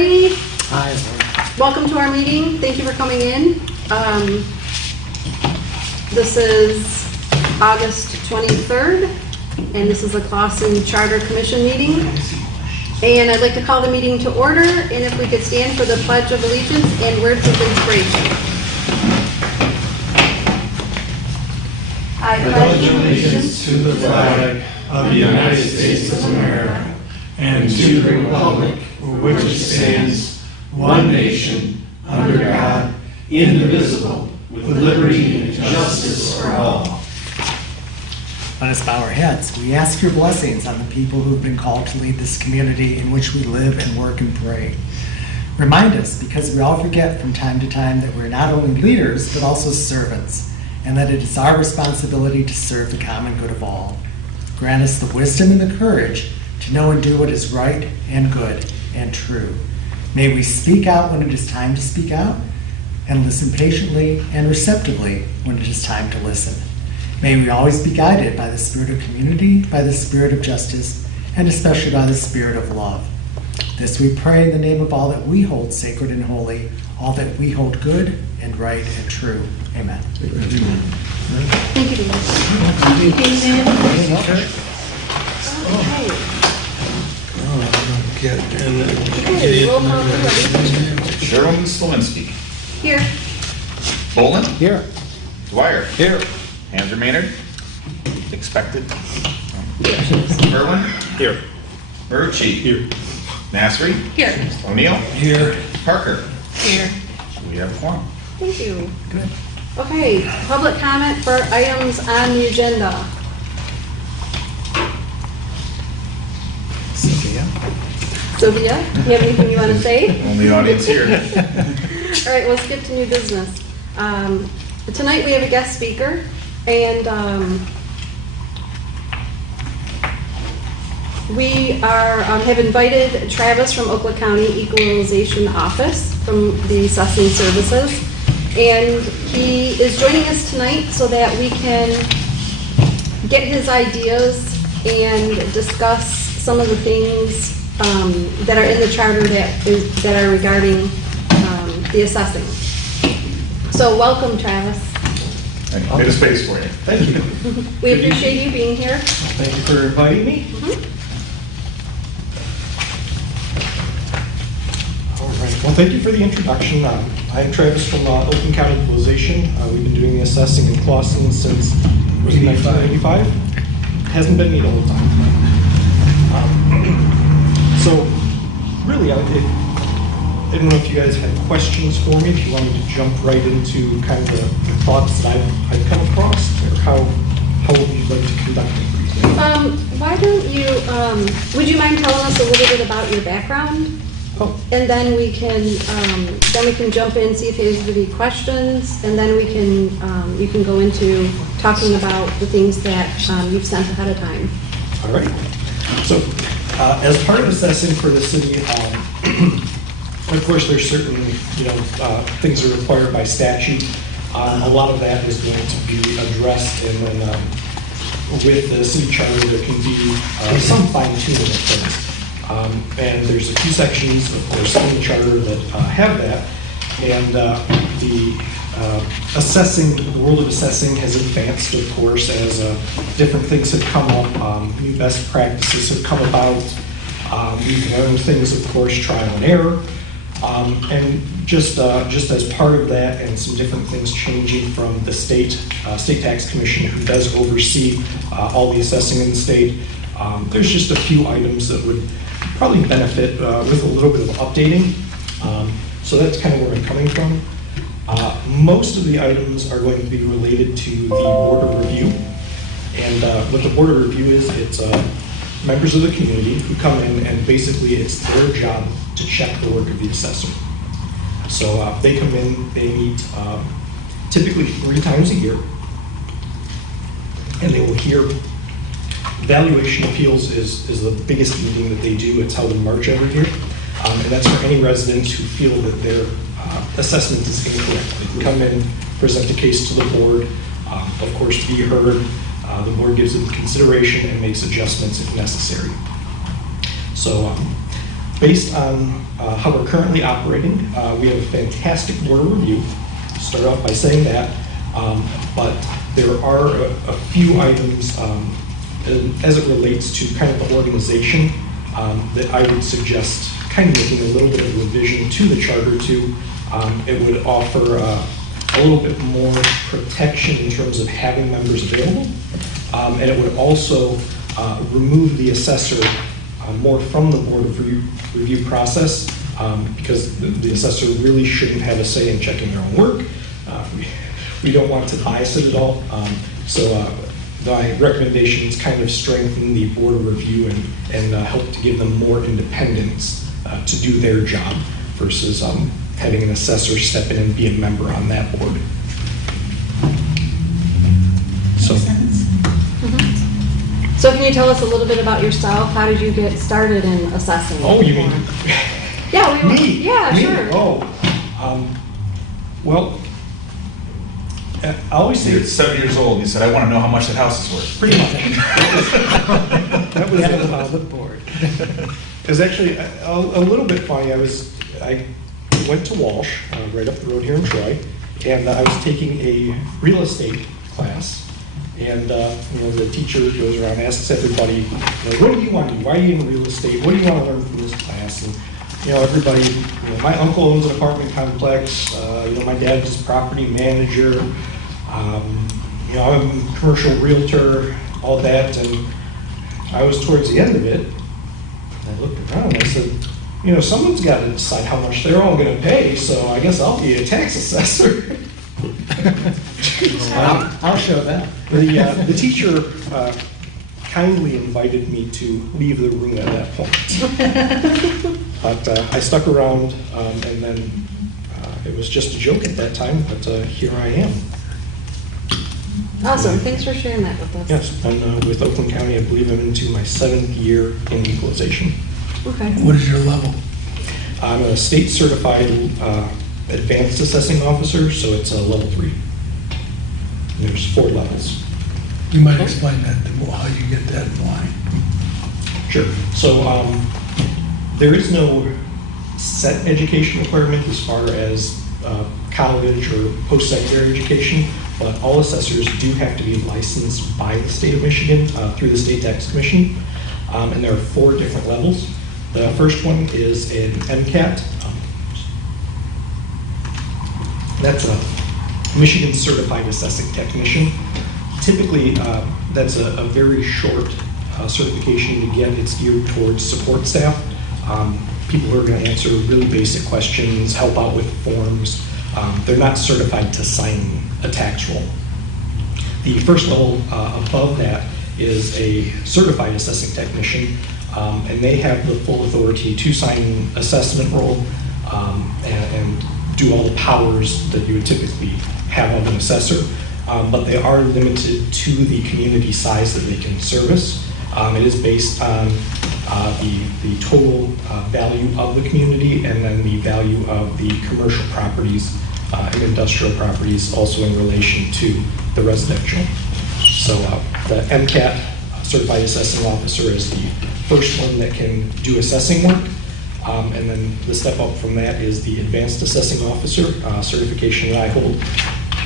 everybody. Hi. Welcome to our meeting. Thank you for coming in. This is August 23rd, and this is the Clawson Charter Commission meeting. And I'd like to call the meeting to order, and if we could stand for the Pledge of Allegiance and words of inspiration. I pledge allegiance to the flag of the United States of America and to the republic for which it stands, one nation, under God, indivisible, with liberty and justice for all. Let us bow our heads. We ask your blessings on the people who have been called to lead this community in which we live and work and pray. Remind us, because we all forget from time to time, that we're not only leaders, but also servants, and that it is our responsibility to serve the common good of all. Grant us the wisdom and the courage to know and do what is right and good and true. May we speak out when it is time to speak out, and listen patiently and receptively when it is time to listen. May we always be guided by the spirit of community, by the spirit of justice, and especially by the spirit of love. This we pray in the name of all that we hold sacred and holy, all that we hold good and right and true. Amen. Thank you, David. Okay, roll call, everybody. Sherwin Slawinski. Here. Bolin. Here. Dwyer. Here. Hanser Maynard. Expected. Irwin. Here. Marucci. Here. Nasri. Here. O'Neill. Here. Parker. Here. We have a quorum. Thank you. Good. Okay, public comment for items on the agenda. Sylvia, you have anything you want to say? Only audience here. All right, we'll skip to new business. Tonight we have a guest speaker, and we have invited Travis from Oakland County Equalization Office from the Assessing Services, and he is joining us tonight so that we can get his ideas and discuss some of the things that are in the charter that are regarding the assessing. So welcome, Travis. I made a space for you. Thank you. We appreciate you being here. Thank you for inviting me. All right. Well, thank you for the introduction. I'm Travis from Oakland County Equalization. We've been doing the assessing in Clawson since 1985. Hasn't been me the whole time. So, really, I don't know if you guys had questions for me, if you wanted to jump right into kind of the thoughts that I've come across, or how would you like to conduct it? Why don't you, would you mind telling us a little bit about your background? Oh, And then we can jump in, see if there's any questions, and then you can go into talking about the things that you've sent ahead of time. all right. So, as part of assessing for the city, of course, there's certain, things that are required by statute. A lot of that is going to be addressed, and then with the city charter, there can be some fine-tuning of things. And there's a few sections, of course, in the charter that have that, and the world of assessing has advanced, of course, as different things have come up, new best practices have come about. You can learn things, of course, trial and error. And just as part of that, and some different things changing from the state tax commission, who does oversee all the assessing in the state, there's just a few items that would probably benefit with a little bit of updating. So that's kind of where I'm coming from. Most of the items are going to be related to the board of review. And what the board of review is, it's members of the community who come in, and basically it's their job to check the work of the assessor. So they come in, they meet typically 3 times a year, and they will hear. Valuation appeals is the biggest meeting that they do. It's held in March every year, and that's for any residents who feel that their assessment is incorrect. They can come in, present a case to the board, of course, be heard. The board gives it consideration and makes adjustments if necessary. So Based on how we're currently operating, we have a fantastic board of review. Start off by saying that, but there are a few items as it relates to kind of the organization that I would suggest kind of making a little bit of revision to the charter to. It would offer a little bit more protection in terms of having members available, and it would also remove the assessor more from the board of review process, because the assessor really shouldn't have a say in checking their own work. We don't want to bias it at all. So my recommendation is kind of strengthen the board of review and help to give them more independence to do their job versus having an assessor step in and be a member on that board. So. So can you tell us a little bit about yourself? How did you get started in assessing? Oh, you mean? Yeah, we Me? Yeah, Me? sure. Oh, well, I always say You're 7 years old, you said, I want to know how much that house is worth. pretty much. That was Get it. it on the board. It was actually a little bit funny. I went to Walsh, right up the road here in Troy, and I was taking a real estate class. And the teacher goes around and asks everybody, what do you want to do? Why are you in real estate? What do you want to learn from this class? And everybody, my uncle owns an apartment complex. My dad's a property manager. I'm a commercial realtor, all that. And I was towards the end of it. I looked around and I said, someone's got to decide how much they're all going to pay, so I guess I'll be a tax assessor. I'll show that. The teacher kindly invited me to leave the room at that point. But I stuck around, and then it was just a joke at that time, but here I am. Awesome, thanks for sharing that with us. Yes, and with Oakland County, I believe I'm into my 7th year in equalization. Okay. What is your level? I'm a state certified advanced assessing officer, so it's a level 3. And there's 4 levels. You might explain that, how you get that in line. Sure. So there is no set education requirement as far as college or post-secondary education, but all assessors do have to be licensed by the state of Michigan through the State Tax Commission. And there are 4 different levels. The first one is an MCAT. That's a Michigan Certified Assessing Technician. Typically, that's a very short certification to get. It's geared towards support staff, people who are going to answer really basic questions, help out with forms. They're not certified to sign a tax roll. The first level above that is a Certified Assessing Technician, and they have the full authority to sign an assessment roll and do all the powers that you would typically have of an assessor. But they are limited to the community size that they can service. It is based on the total value of the community and then the value of the commercial properties and industrial properties also in relation to the residential. So the MCAT, Certified Assessing Officer, is the first one that can do assessing work. And then the step up from that is the Advanced Assessing Officer certification that I hold.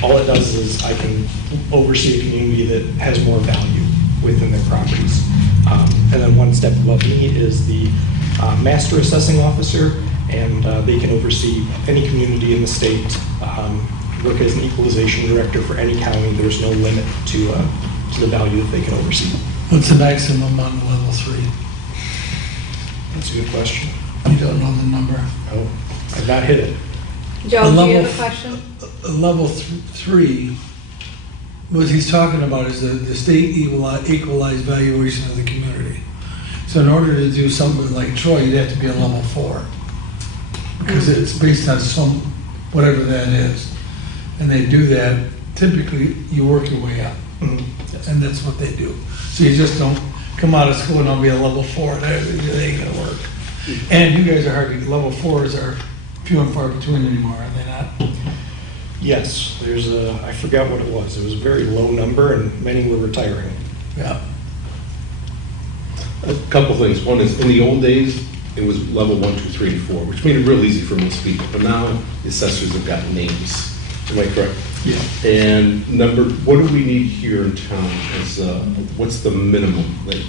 All it does is I can oversee a community that has more value within their properties. And then one step above me is the Master Assessing Officer, and they can oversee any community in the state, work as an equalization director for any county. There's no limit to the value that they can oversee. What's the maximum on level 3? That's a good question. You don't know the number. Oh, I've not hit it. Joe, The do you have level a question? Level 3, what he's talking about is the state equalized valuation of the community. So in order to do something like Troy, you'd have to be a level 4. Because it's based on whatever that is. And they do that, typically you work your way up. Yes. And that's what they do. So you just don't come out of school and I'll be a level 4. That ain't gonna work. And you guys are hard to, level 4s are few and far between anymore, are they not? Yes, there's I forgot what it was. It was a very low number and many were retiring. Yeah. A couple things. One is, in the old days, it was level 1, 2, 3, and 4, which made it real easy for most people. But now the assessors have got names. Am I correct? Yeah. And what do we need here in town as, what's the minimum? Like,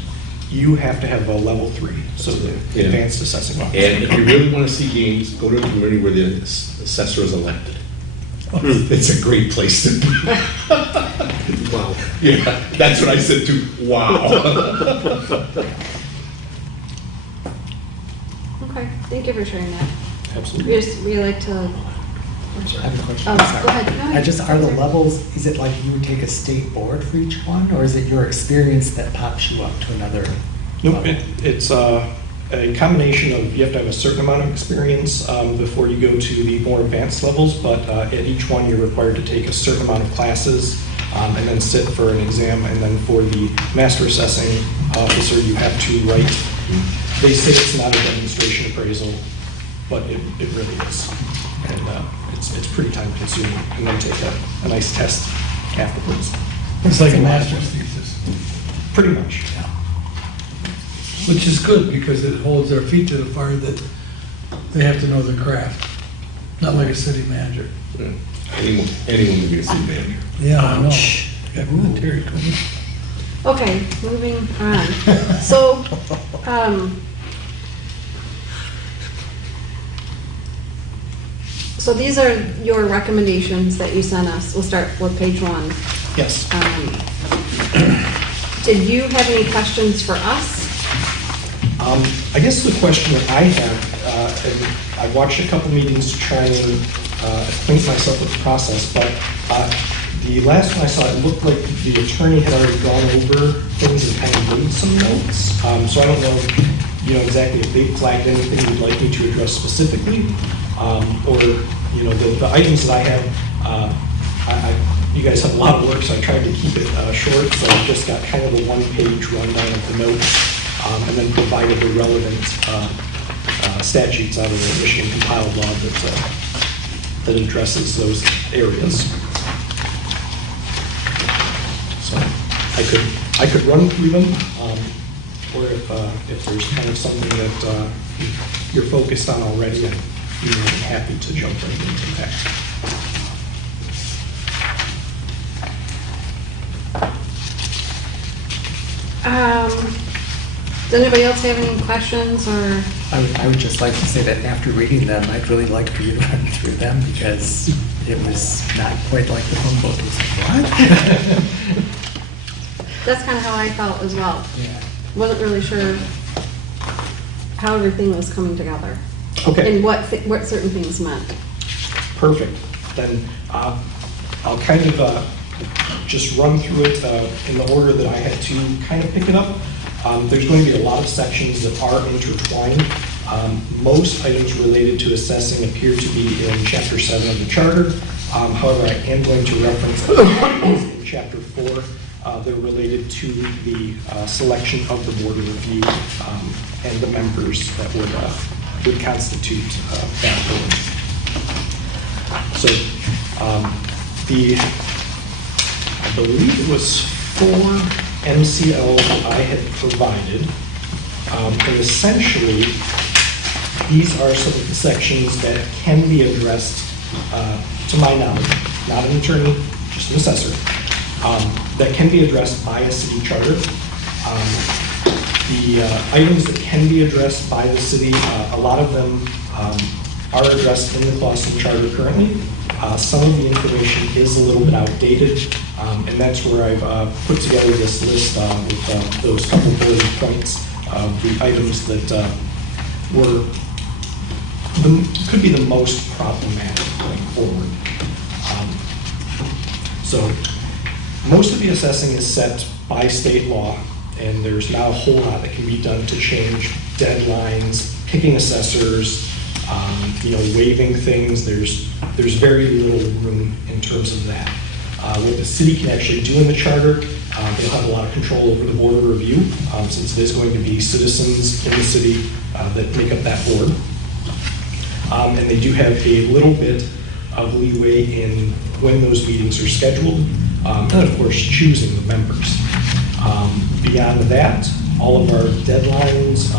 You have to have a level 3, so the Yeah. advanced assessing officer. and if you really want to see games, go to a community where the assessor is elected. It's a great place to be. Wow. Yeah, that's what I said too. Wow. Okay, thank you for sharing that. Absolutely. We like to, I have a question. Oh, Sorry. go ahead. No, I just, are the sorry. levels, is it like you would take a state board for each one, or is it your experience that pops you up to another Nope, level? it's a combination of, you have to have a certain amount of experience before you go to the more advanced levels, but at each one, you're required to take a certain amount of classes and then sit for an exam, and then for the master assessing officer, you have to write. They say it's not a demonstration appraisal, but it really is. And it's pretty time consuming, and then take a nice test afterwards. It's like a master's thesis, Pretty much. which is good because it holds their feet to the fire that they have to know their craft. Not like a city manager. Yeah. Anyone can be a city manager. Yeah, I know. Got military coming. Okay, moving on. So, so these are your recommendations that you sent us. We'll start with page 1. Yes. Did you have any questions for us? I guess the question that I have, and I watched a couple meetings to try and acquaint myself with the process, but the last one I saw, it looked like the attorney had already gone over things and kind of made some notes. So I don't know, exactly if they flagged anything you'd like me to address specifically, or, the items that I have, you guys have a lot of work, so I tried to keep it short, so I just got kind of a one-page rundown of the notes, and then provided the relevant statutes out of the Michigan compiled law that addresses those areas. So I could run through them, or if there's kind of something that you're focused on already, I'm happy to jump right into that. Does anybody else have any questions or? I would just like to say that after reading them, I'd really like for you to run through them because it was not quite like the phone book. It was like, what? That's kind of how I felt as well. Yeah. Wasn't really sure how everything was coming together. Okay. And what certain things meant. Perfect. Then I'll kind of just run through it in the order that I had to kind of pick it up. There's going to be a lot of sections that are intertwined. Most items related to assessing appear to be in Chapter 7 of the Charter. However, I am going to reference in Chapter 4. They're related to the selection of the Board of Review and the members that would constitute that board. So I believe it was 4 MCLs I had provided. And essentially, these are some of the sections that can be addressed, to my knowledge, not an attorney, just an assessor, that can be addressed by a city charter. The items that can be addressed by the city, a lot of them are addressed in the Clawson Charter currently. Some of the information is a little bit outdated, and that's where I've put together this list with those couple bullet points of the items that could be the most problematic going forward. So most of the assessing is set by state law, and there's not a whole lot that can be done to change deadlines, picking assessors, waiving things. There's very little room in terms of that. What the city can actually do in the charter, they'll have a lot of control over the Board of Review, since it is going to be citizens in the city that make up that board. And they do have a little bit of leeway in when those meetings are scheduled, and of course, choosing the members. Beyond that, all of our deadlines,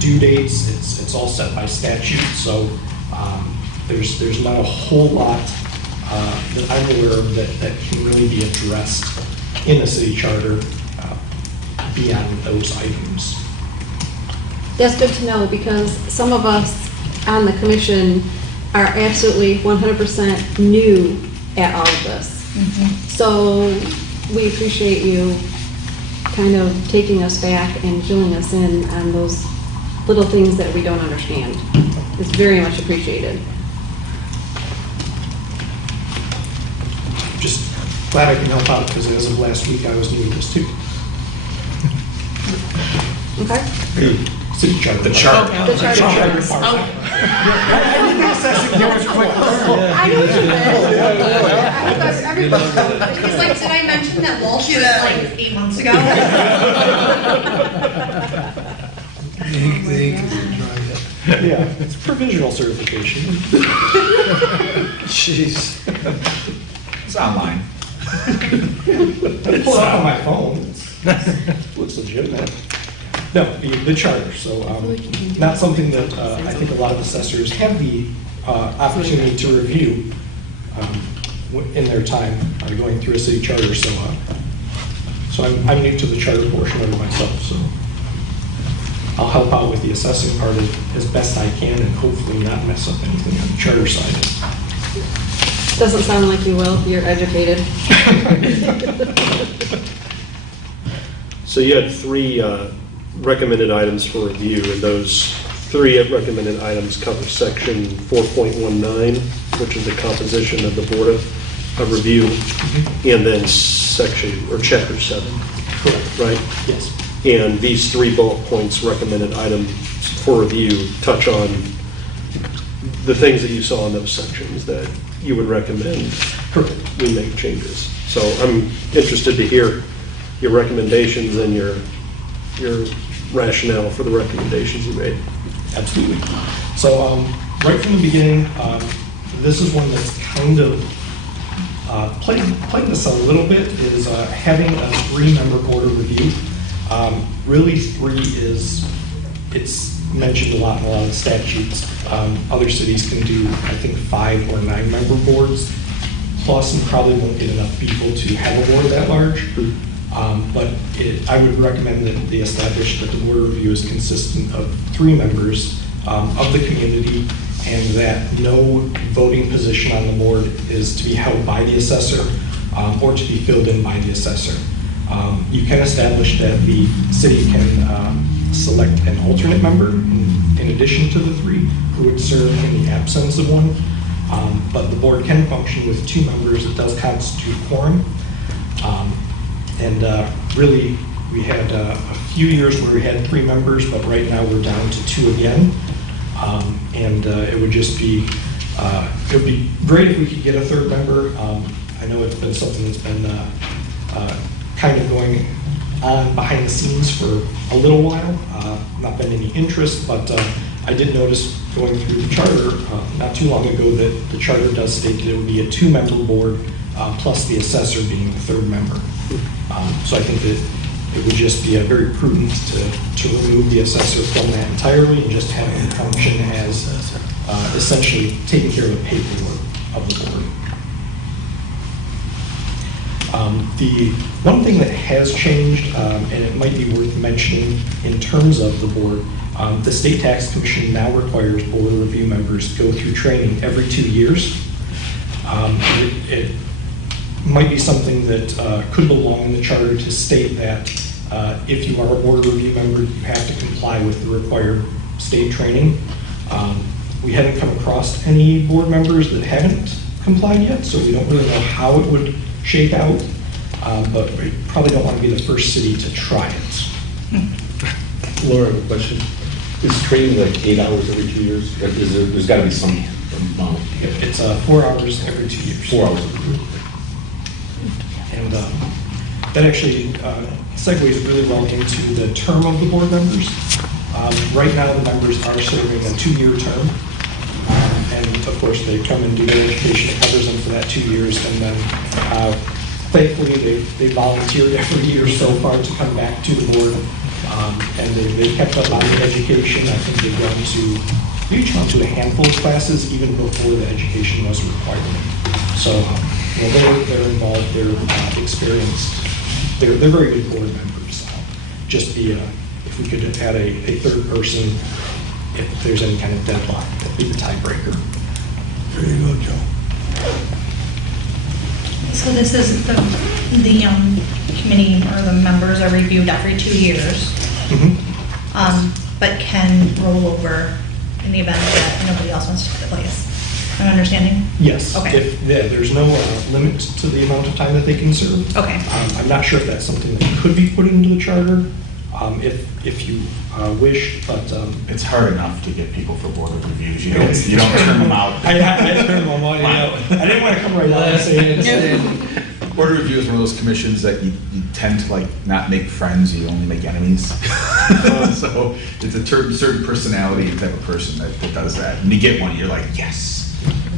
due dates, it's all set by statute, so there's not a whole lot that I'm aware of that can really be addressed in a city charter beyond those items. That's good to know, because some of us on the commission are absolutely 100% new at all of this. So we appreciate you kind of taking us back and filling us in on those little things that we don't understand. It's very much appreciated. Just glad I can help out, because as of last week, I was new to this too. Okay? City charter. The charter. The charter. part. I know what you meant. Everybody. He's like, did I mention that Walsh was like 8 months ago? The ink isn't dry yet. Yeah, it's provisional certification. Jeez. It's online. Pull it up on my phone. Looks legitimate. No, the charter, so not something that I think a lot of assessors have the opportunity to review in their time going through a city charter, so I'm new to the charter portion of it myself, so I'll help out with the assessing part as best I can and hopefully not mess up anything on the charter side. Doesn't sound like you will. You're educated. So you had 3 recommended items for review, and those 3 recommended items cover section 4.19, which is the composition of the Board of Review, and then section, or chapter 7, Correct. right? Yes. And these 3 bullet points, recommended items for review, touch on the things that you saw in those sections that you would recommend we make changes. So I'm interested to hear your recommendations and your rationale for the recommendations you made. Absolutely. So right from the beginning, this is one that's kind of plagued us a little bit, is having a 3-member board of review. Really, 3 it's mentioned a lot in a lot of the statutes. Other cities can do, I think, 5 or 9-member boards, plus you probably won't get enough people to have a board that large. But I would recommend that they establish that the board of review is consistent of 3 members of the community, and that no voting position on the board is to be held by the assessor or to be filled in by the assessor. You can establish that the city can select an alternate member in addition to the 3 who would serve in the absence of one. But the board can function with 2 members. It does constitute quorum. And really, we had a few years where we had 3 members, but right now we're down to 2 again. And it would just be, it would be great if we could get a 3rd member. I know it's been something that's been kind of going on behind the scenes for a little while. Not been any interest, but I did notice going through the charter not too long ago that the charter does state that it would be a 2-member board plus the assessor being the 3rd member. So I think that it would just be very prudent to remove the assessor from that entirely and just have him function as essentially taking care of the paperwork of the board. The one thing that has changed, and it might be worth mentioning in terms of the board, the State Tax Commission now requires board review members to go through training every 2 years. It might be something that could belong in the charter to state that if you are a board review member, you have to comply with the required state training. We haven't come across any board members that haven't complied yet, so we don't really know how it would shake out, but we probably don't want to be the first city to try it. Laura, I have a question. Is training like 8 hours every 2 years? There's got to be some amount. It's 4 hours every 2 years. 4 hours. And that actually segues really well into the term of the board members. Right now, the members are serving a 2-year term. And of course, they come and do their education that covers them for that 2 years. And then thankfully, they volunteered every year so far to come back to the board And they kept up on the education. I think they each went to a handful of classes even before the education was required. So, they're involved, they're experienced, they're very good board members. Just if we could add a third person, if there's any kind of deadlock, that'd be the tiebreaker. There you go, Joe. So this is the committee or the members are reviewed every 2 years, but can roll over in the event that nobody else wants to take the place. Am I understanding? Yes. Okay. There's no limit to the amount of time that they can serve. Okay. I'm not sure if that's something that could be put into the charter, if you wish, but. It's hard enough to get people for board of reviews. You don't turn them out. I turned them all out. I didn't want to come right out and say it. Board of review is one of those commissions that you tend to not make friends, you only make enemies. So it's a certain personality type of person that does that. And you get one, you're like, yes.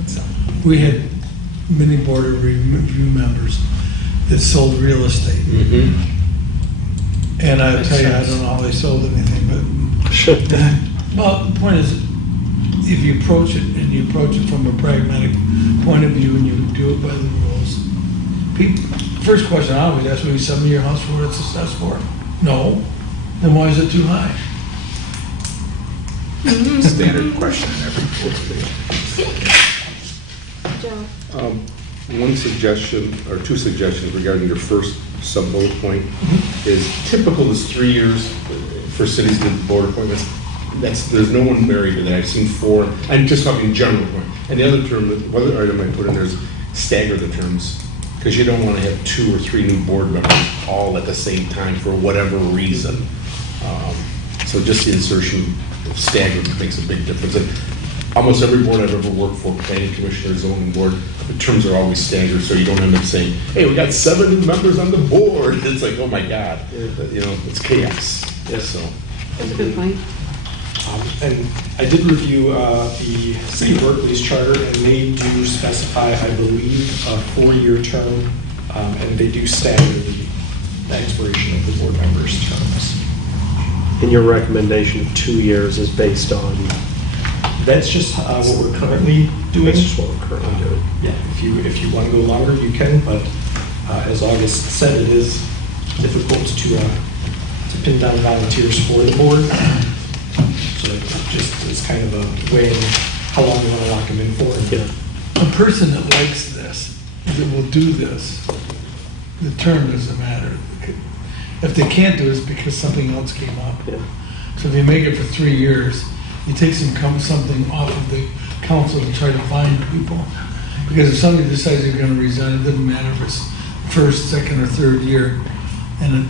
So. We had many board of review members that sold real estate. And I tell you, I don't know how they sold anything, but, well, the point is, if you approach it, and you approach it from a pragmatic point of view, and you do it by the rules, first question I always ask, will you sell me your house for what it's assessed for? No. Then why is it too high? Standard question in every board. Joe? One suggestion, or two suggestions regarding your first sub-bullet point is typical is 3 years for cities with board appointments. There's no one married to that. I've seen 4. I'm just talking general. And the other term, the other item I put in there is stagger the terms, because you don't want to have 2 or 3 new board members all at the same time for whatever reason. So just the insertion of staggered makes a big difference. And almost every board I've ever worked for, planning commissioner, zoning board, the terms are always staggered, so you don't end up saying, hey, we got 7 new members on the board. It's like, oh my God, it's chaos. Yes, so. That's a good point. And I did review the City of Berkeley's charter, and they do specify, I believe, a 4-year term, and they do stagger the expiration of the board members' terms. And your recommendation of 2 years is based on? That's just what we're currently doing. That's just what we're currently doing. Yeah, if you want to go longer, you can, but as August said, it is difficult to pin down volunteers for the board. So it just is kind of a way in how long you want to lock them in for. Yeah. A person that likes this, that will do this, the term doesn't matter. If they can't do it, it's because something else came up. Yeah. So if you make it for 3 years, you take something off of the council to try to find people. Because if somebody decides they're going to resign, it doesn't matter if it's first, second, or third year. And,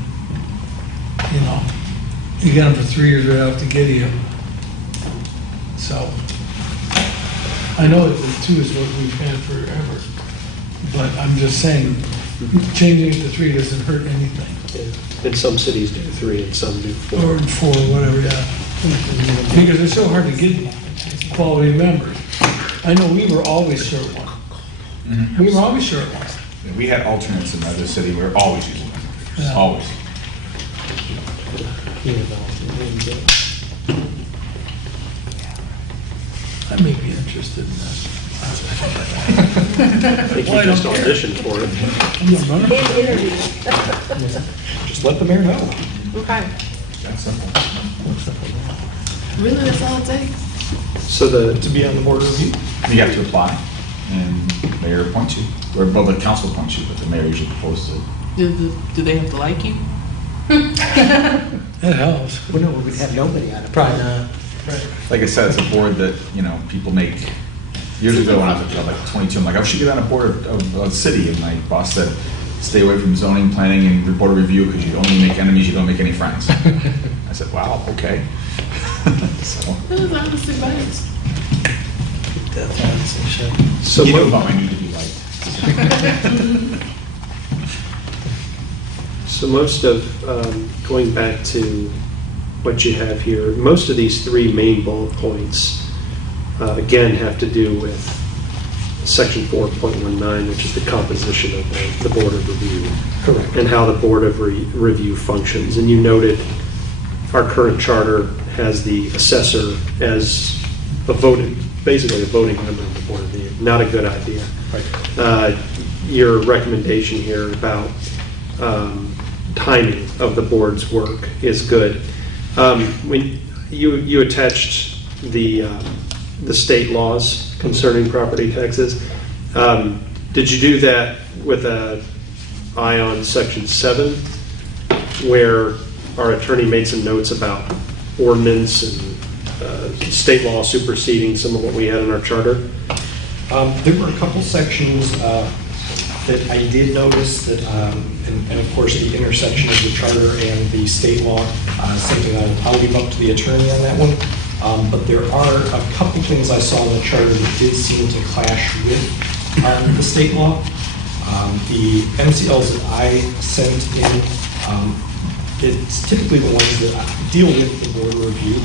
you get them for 3 years right out to get you. So, I know that the 2 is what we've had forever. But I'm just saying, changing it to 3 doesn't hurt anything. Yeah. And some cities do 3 and some do 4. Or 4, whatever, yeah. Because it's so hard to get quality members. I know we were always short one. We were always short one. Yeah, we had alternates in another city. We were always using them. Yeah. Always. I may be interested in that. I think you just auditioned for it. Just let the mayor know. Okay. That's simple. Really, that's all it takes? So To be on the board review. You have to apply, and the mayor appoints you. Or, well, the council appoints you, but the mayor usually proposes it. Do they have to like you? That helps. Well, no, we'd have nobody on it. Probably not. Like I said, it's a board that, people make. Years ago, when I was like 22, I'm like, I should get on a board of a city. And my boss said, stay away from zoning, planning, and board of review because you only make enemies, you don't make any friends. I said, wow, okay. So, That's honest advice. That's honestly shit. So you know mo- about my need to be liked. So most of, going back to what you have here, most of these 3 main bullet points, again, have to do with section 4.19, which is the composition of the Board of Review. Correct. And how the Board of Review functions. And you noted our current charter has the assessor as basically a voting member of the Board of Review. Not a good idea. Your recommendation here about timing of the board's work is good. When you attached the state laws concerning property taxes, did you do that with an eye on Section 7, where our attorney made some notes about ordinance and state law superseding some of what we had in our charter? There were a couple sections that I did notice that, and of course, the intersection of the charter and the state law, something I'll leave up to the attorney on that one. But there are a couple things I saw in the charter that did seem to clash with the state law. The MCLs that I sent in, it's typically the ones that deal with the board review.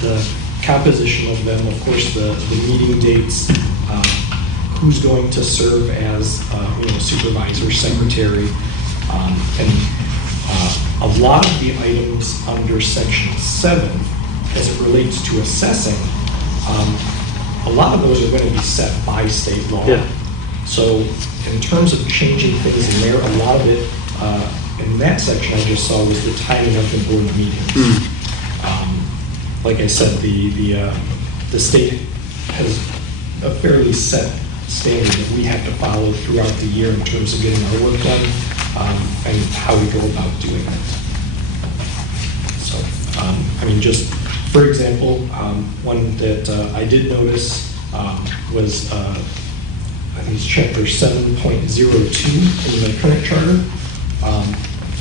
The composition of them, of course, the meeting dates, who's going to serve as supervisor, secretary, and a lot of the items under Section 7, as it relates to assessing, a lot of those are going to be set by state law. Yeah. So in terms of changing things in there, a lot of it in that section I just saw was the timing of the board meetings. Like I said, the state has a fairly set standard that we have to follow throughout the year in terms of getting our work done and how we go about doing it. So, just for example, one that I did notice was, I think it's chapter 7.02 in the current charter.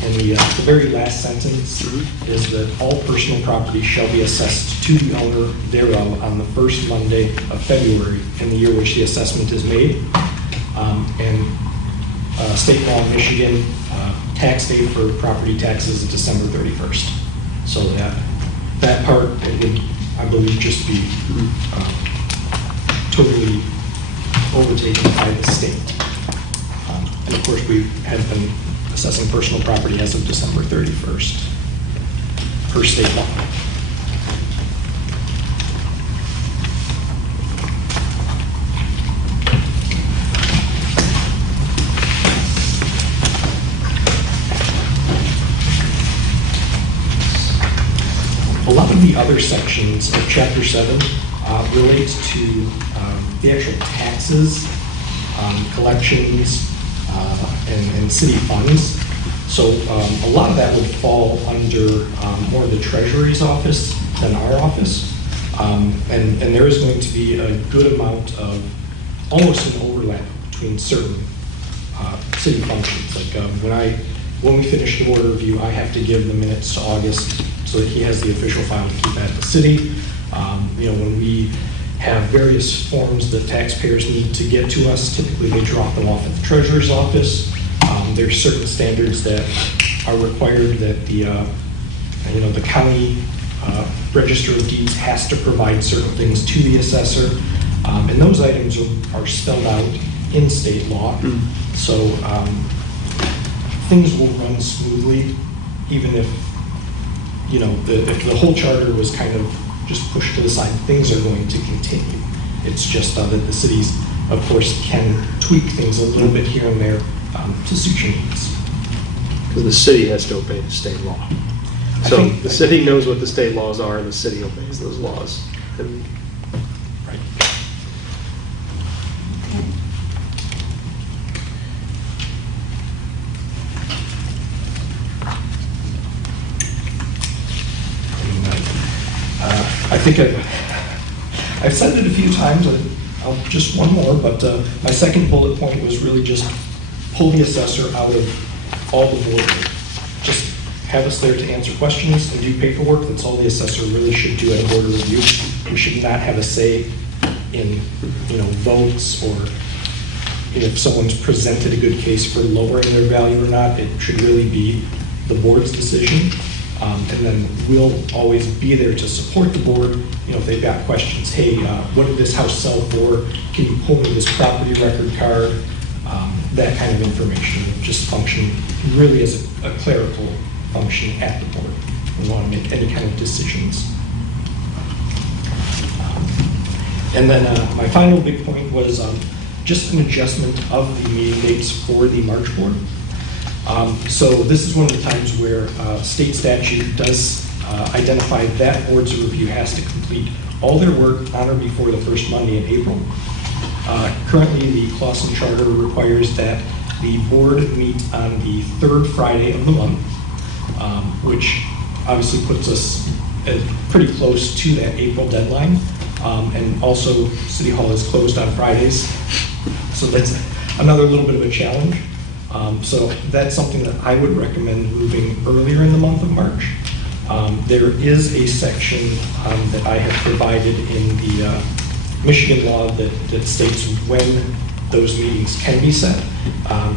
And the very last sentence is that all personal property shall be assessed to the owner thereof on the first Monday of February in the year which the assessment is made. And state law in Michigan, tax date for property taxes is December 31st. So that part, it would, I believe, just be totally overtaken by the state. And of course, we have been assessing personal property as of December 31st per state law. A lot of the other sections of Chapter 7 relates to the actual taxes, collections, and city funds. So a lot of that would fall under more of the Treasury's office than our office. And there is going to be a good amount of almost an overlap between certain city functions. Like when we finish the board review, I have to give the minutes to August so that he has the official file to keep at the city. When we have various forms that taxpayers need to get to us, typically they drop them off at the treasurer's office. There's certain standards that are required that the county register of deeds has to provide certain things to the assessor. And those items are spelled out in state law. So things will run smoothly, even if if the whole charter was kind of just pushed to the side. Things are going to continue. It's just that the cities, of course, can tweak things a little bit here and there to suit your needs. Because the city has to obey the state law. So the city knows what the state laws are, and the city obeys those laws. And Right. I think I've said it a few times, and just one more, but my second bullet point was really just pull the assessor out of all the board work. Just have us there to answer questions and do paperwork. That's all the assessor really should do at a board review. We should not have a say in, votes, or if someone's presented a good case for lowering their value or not. It should really be the board's decision. And then we'll always be there to support the board. If they've got questions, hey, what did this house sell for? Can you pull me this property record card? That kind of information. Just function really as a clerical function at the board. We want to make any kind of decisions. And then my final big point was just an adjustment of the meeting dates for the March board. So this is one of the times where state statute does identify that board's review has to complete all their work on or before the first Monday in April. Currently, the Clawson Charter requires that the board meet on the third Friday of the month, which obviously puts us pretty close to that April deadline. And also, City Hall is closed on Fridays, so that's another little bit of a challenge. So that's something that I would recommend moving earlier in the month of March. There is a section that I have provided in the Michigan law that states when those meetings can be set.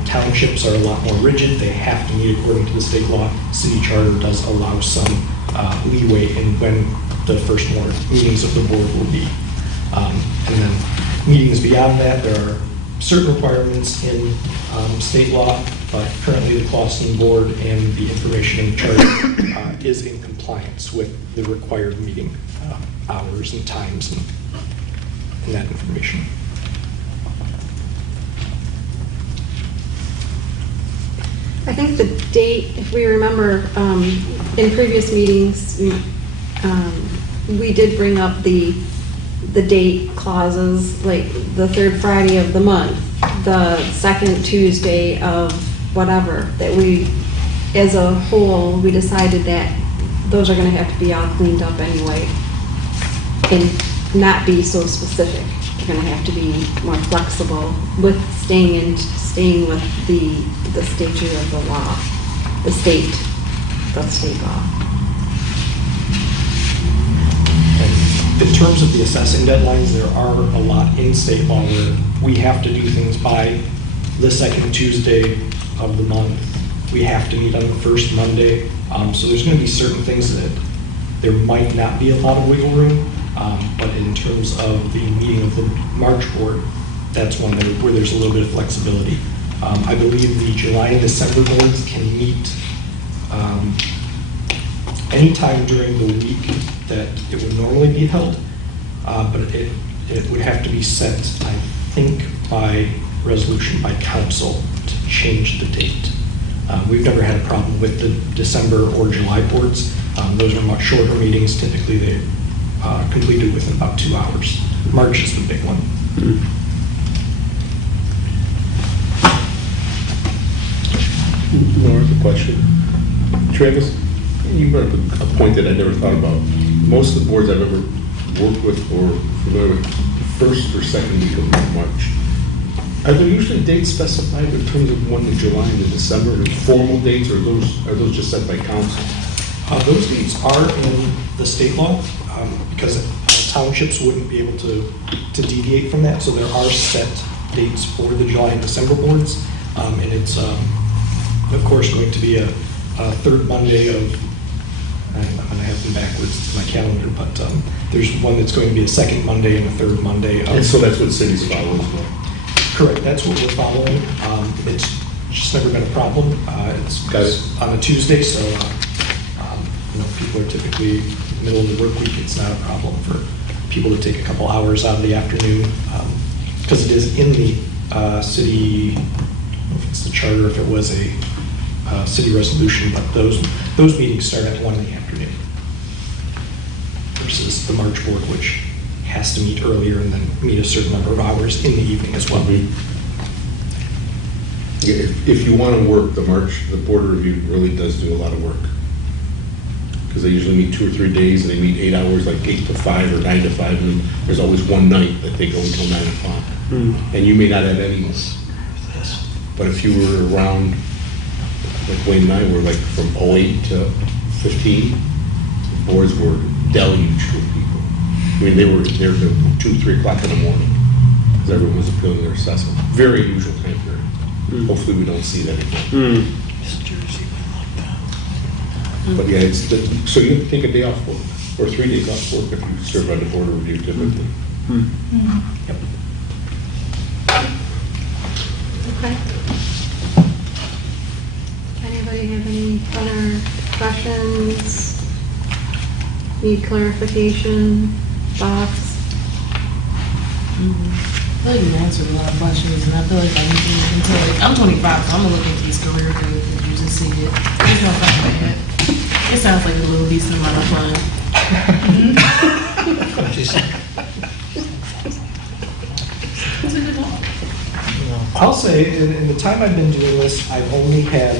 Townships are a lot more rigid. They have to meet according to the state law. City charter does allow some leeway in when the first meetings of the board will be. And then meetings beyond that, there are certain requirements in state law, but currently the Clawson board and the information in the charter is in compliance with the required meeting hours and times and that information. I think the date, if we remember, in previous meetings, we did bring up the date clauses, like the third Friday of the month, the second Tuesday of whatever, that we, as a whole, we decided that those are gonna have to be all cleaned up anyway, and not be so specific. We're gonna have to be more flexible with staying with the stature of the law, the state law. In terms of the assessing deadlines, there are a lot in state law where we have to do things by the second Tuesday of the month. We have to meet on the first Monday. So there's going to be certain things that there might not be a lot of wiggle room. But in terms of the meeting of the March board, that's one where there's a little bit of flexibility. I believe the July and December boards can meet anytime during the week that it would normally be held, but it would have to be set, I think, by resolution by council to change the date. We've never had a problem with the December or July boards. Those are much shorter meetings. Typically, they completed within about 2 hours. March is the big one. Laura, a question. Travis, you brought up a point that I never thought about. Most of the boards I've ever worked with or familiar with, first or second week of March. Are there usually dates specified in terms of when the July and the December, are formal dates, or are those just set by council? Those dates are in the state law because townships wouldn't be able to deviate from that. So there are set dates for the July and December boards. And it's, of course, going to be a third Monday of, I'm going to have them backwards to my calendar, but there's one that's going to be a second Monday and a third Monday. And so that's what cities follow as well? Correct, that's what we're following. It's just never been a problem. It's on a Tuesday, so people are typically middle of the work week. It's not a problem for people to take a couple hours out of the afternoon because it is in the city. I don't know if it's the charter, if it was a city resolution, but those meetings start at 1 in the afternoon versus the March board, which has to meet earlier and then meet a certain number of hours in the evening as well. If you want to work, the board review really does do a lot of work. Because they usually meet 2 or 3 days, and they meet 8 hours, like 8 to 5 or 9 to 5, and there's always one night that they go until 9 o'clock. And you may not have any. But if you were around, like Wayne and I were like from 08 to 15, the boards were deluged with people. I mean, they were there till 2, 3 o'clock in the morning because everyone was appealing their assessment. Very unusual time period. Hopefully, we don't see that again. But yeah, so you have to take a day off work or 3 days off work if you serve on the board of review typically. Yep. Okay. Anybody have any other Questions? Need clarification? Thoughts? I feel like you answered a lot of questions, and I feel like I need to until like, I'm 25, so I'm gonna look into these career things and you just see it. There's no fucking my head. It sounds like a little decent amount of fun. It's a good one. I'll say, in the time I've been doing this, I've only had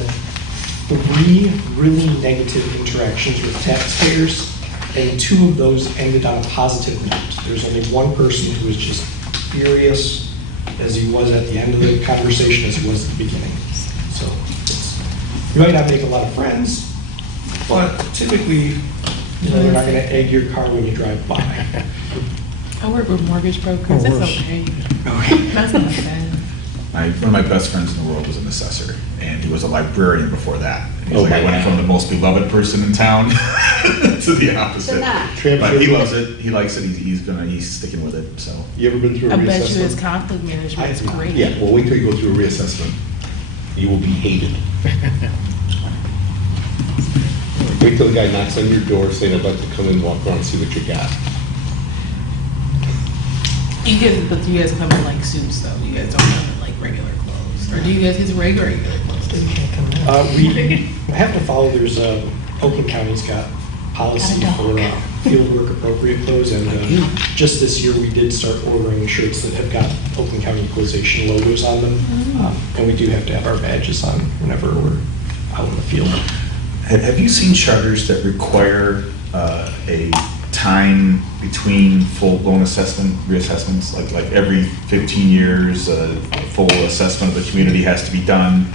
3 really negative interactions with taxpayers, and 2 of those ended on a positive note. There's only one person who was just furious as he was at the end of the conversation as he was at the beginning. So you might not make a lot of friends, but typically, they're not going to egg your car when you drive by. I work with mortgage brokers, that's okay. That's not bad. One of my best friends in the world was an assessor, and he was a librarian before that. He's Oh like, my I went from the most beloved person in town to the opposite. To not. But he loves it, he likes it, he's sticking with it, so. You ever been through a I bet you his reassessment? conflict management is great. Yeah, well, wait till you go through a reassessment. You will be hated. Wait till the guy knocks on your door saying, I'd like to come in, walk around, and see what you got. But you guys come in like suits though, you guys don't come in like regular clothes. Or do you guys use regular clothes? We have to follow, there's Oakland County's got policy for field work appropriate clothes, and just this year we did start ordering shirts that have got Oakland County Equalization logos on them, and we do have to have our badges on whenever we're out in the field. Have you seen charters that require a time between full-blown reassessments? Like every 15 years, a full assessment of the community has to be done,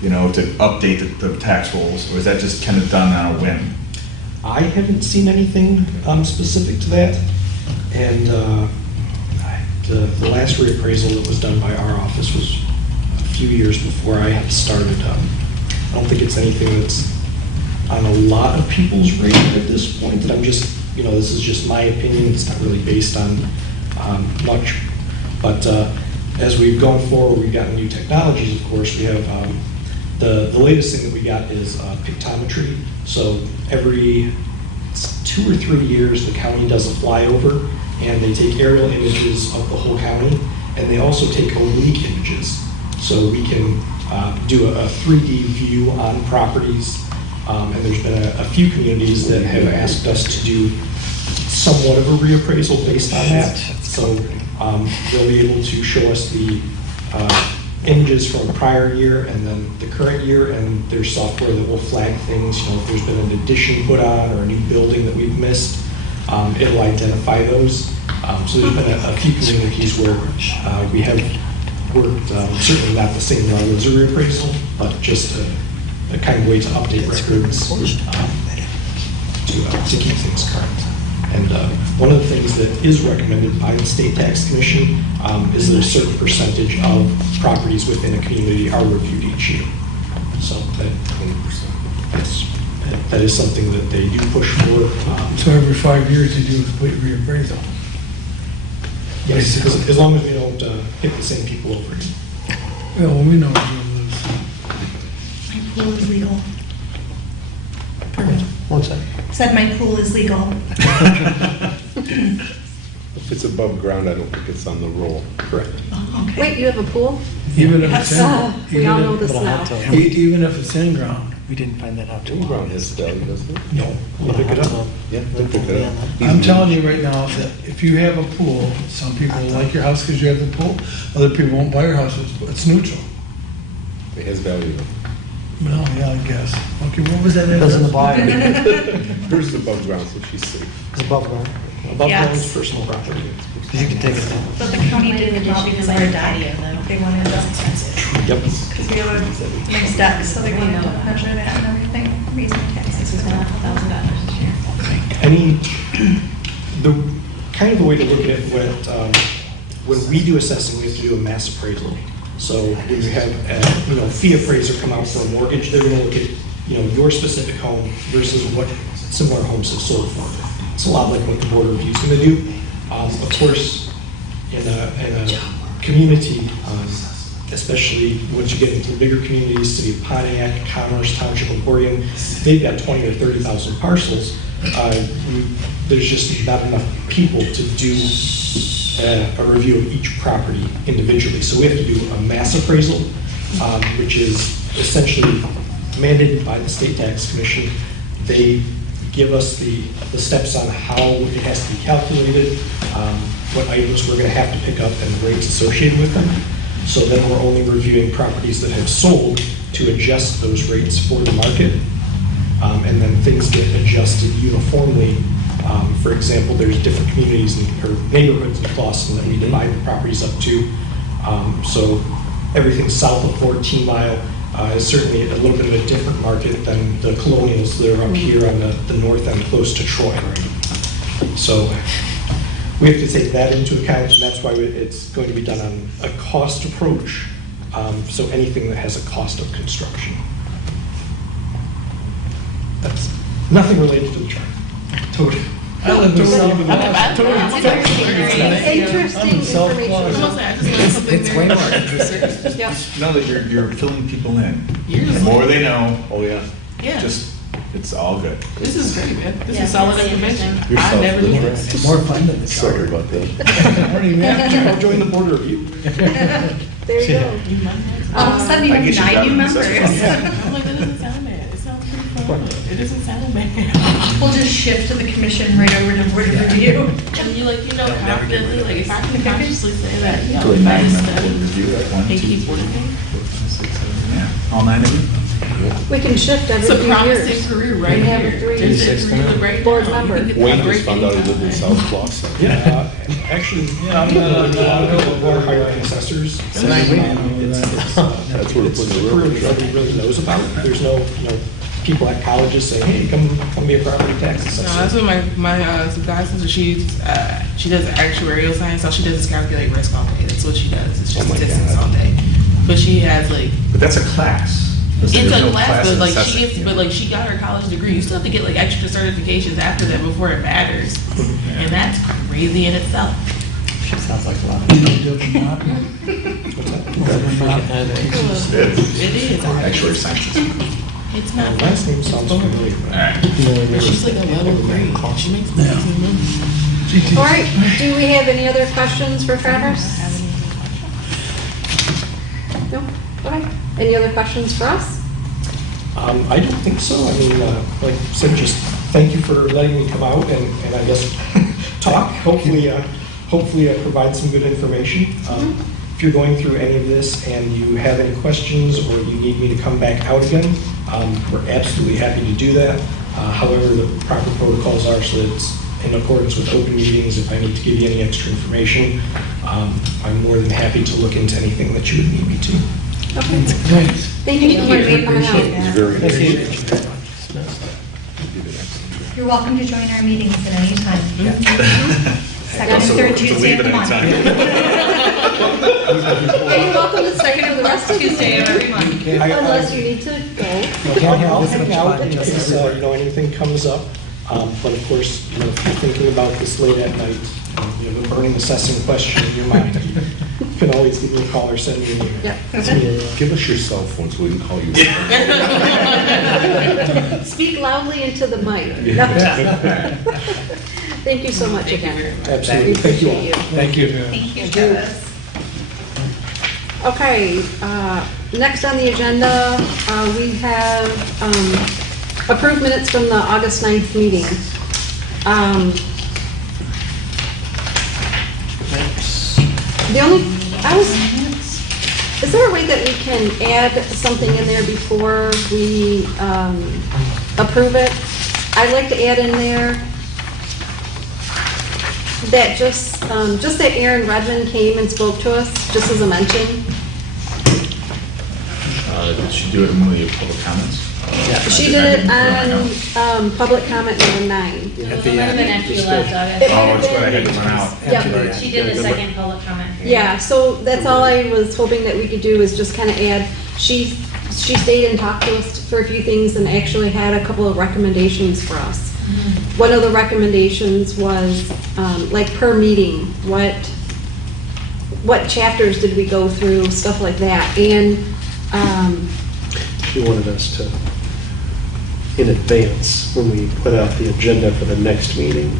to update the tax rolls, or is that just kind of done on a whim? I haven't seen anything specific to that, and the last reappraisal that was done by our office was a few years before I had started. I don't think it's anything that's on a lot of people's radar at this point, and I'm just, this is just my opinion, it's not really based on much, but as we've gone forward, we've gotten new technologies, of course. We have the latest thing that we got is pictometry. So every 2 or 3 years, the county does a flyover, and they take aerial images of the whole county, and they also take oblique images. So we can do a 3D view on properties, and there's been a few communities that have asked us to do somewhat of a reappraisal based on that. So they'll be able to show us the images from the prior year and then the current year, and there's software that will flag things, if there's been an addition put on or a new building that we've missed, it'll identify those. So there's been a few communities where we have worked, certainly not the same level as a reappraisal, but just a kind of way to update records to keep things current. And one of the things that is recommended by the State Tax Commission is that a certain percentage of properties within a community are reviewed each year. So that is something that they do push for. So every 5 years you do a complete reappraisal. Yes, as long as we don't hit the same people over again. Yeah, well, we know what you'll lose. My pool is legal. One second. Said my pool is legal. If it's above ground, I don't think it's on the roll. Correct. Okay. Wait, you have a pool? Even if it's in, We all know even this now. even if it's in ground. We didn't find that out too Above long. ground has value, doesn't it? No, we'll pick it up. Yeah, they'll pick it up. I'm telling you right now that if you have a pool, some people will like your house because you have the pool. Other people won't buy your house. It's neutral. It has value. Well, yeah, I guess. Okay, what was that? Doesn't apply. Hers is above ground, so she's safe. It's above ground. Above Yes. ground is personal property. You can take it down. But the county did come out because our deck, they wanted us expensive. Yep. Because we have a nice deck, so they wanted to measure that and everything, raising taxes. $1,000 this year. The kind of the way to look at it, when we do assessing, we have to do a mass appraisal. So when you have a fee appraiser come out for a mortgage, they're going to look at your specific home versus what similar homes have sold for. It's a lot like what the board review is going to do. Of course, in a community, especially once you get into the bigger communities, City of Pontiac, Commerce, Township of Oregon, they've got 20 or 30,000 parcels. There's just not enough people to do a review of each property individually. So we have to do a mass appraisal, which is essentially mandated by the State Tax Commission. They give us the steps on how it has to be calculated, what items we're going to have to pick up, and the rates associated with them. So then we're only reviewing properties that have sold to adjust those rates for the market. And then things get adjusted uniformly. For example, there's different communities or neighborhoods in Clawson that we divide the properties up to. So everything south of 14 Mile is certainly a little bit of a different market than the Colonials that are up here on the north end, close to Troy. So we have to take that into account, and that's why it's going to be done on a cost approach. So anything that has a cost of construction. That's nothing related to the chart. Totally. I live in South. Interesting information. It's way more interesting. Yeah. Know that you're filling people in. You're The more they know, Oh, yeah. Yeah, just, it's all good. this is great, man. This Yeah, is solid it's information. You're I never knew self-literate. this. It's more fun than the Sorry chart. about that. I'll join the board review. There you go. You might have All of a sudden, you I have get you 9 down new in the members. assessor's office. I'm like, that doesn't sound bad. It sounds pretty fun. It doesn't sound bad. We'll just shift to the commission right over to board of review. And you like, confidently, like if I can consciously say that, you know, Do a 9 I member study board review, like 1, 2, 3, AP 4, 5, board. 6, 7, yeah, all 9 of you? We can shift every It's a few promising years. career right We have here. three There's a career look right board now. You member. can get Wayne that break just found out he lived in anytime. South Clawson. Yeah, actually, we're hiring assessors. That's where it's It's the a career railroad. nobody really knows about. There's no, people at colleges saying, hey, come be a property tax No, that's assessor. what my guy sister, she does actuarial science, so she doesn't calculate risk all day. That's what she does. It's just Oh my statistics God. all day. But she has like But that's a class. There's it's no a class, in but like assessing, she gets, you but know. like she got her college degree. You still have to get like extra certifications after that before it matters, and that's crazy in itself. Sounds like a lot. It is. Actually, science. It's not. Last name sounds familiar. All right. But she's like a level 3. She makes amazing money. All right, do we have any other questions for Travis? No? Okay. Any other questions for us? I don't think so. I mean, like I said, just thank you for letting me come out and I guess talk. Hopefully provide some good information. If you're going through any of this and you have any questions or you need me to come back out again, we're absolutely happy to do that. However, the proper protocols are so that it's in accordance with open meetings. If I need to give you any extra information, I'm more than happy to look into anything that you would need me to. Okay. Thank you so much for coming out. It's very interesting. You're welcome to join our meetings at any time. Second and Also, third to Tuesday leave of the at any month. time. Are you welcome to stay for the rest of the Tuesday of every meeting? month. Unless you need to go. I'll hang out in case, anything comes up. But of course, if you're thinking about this late at night, the burning assessing question in your mind, you can always give me a call or send me an email. Yep. Give us your cell phone so we can call you. Speak loudly into the mic. Thank you so much again. Absolutely. Thank you all. Appreciate you. Thank you. Thank you, Travis. Okay, next on the agenda, we have approved minutes from the August 9th meeting. Is there a way that we can add something in there before we approve it? I'd like to add in there that just that Aaron Redmond came and spoke to us, just as a mention. Did she do it in one of the public comments? She did it on public comment number 9. It might have been after you left, It August. might Oh, have that's what I had been- to run out. Yeah. She did the second public comment period. Yeah, so that's all I was hoping that we could do is just kind of add, she stayed and talked to us for a few things and actually had a couple of recommendations for us. One of the recommendations was, like per meeting, what chapters did we go through, stuff like that. And, She wanted us to, in advance, when we put out the agenda for the next meeting,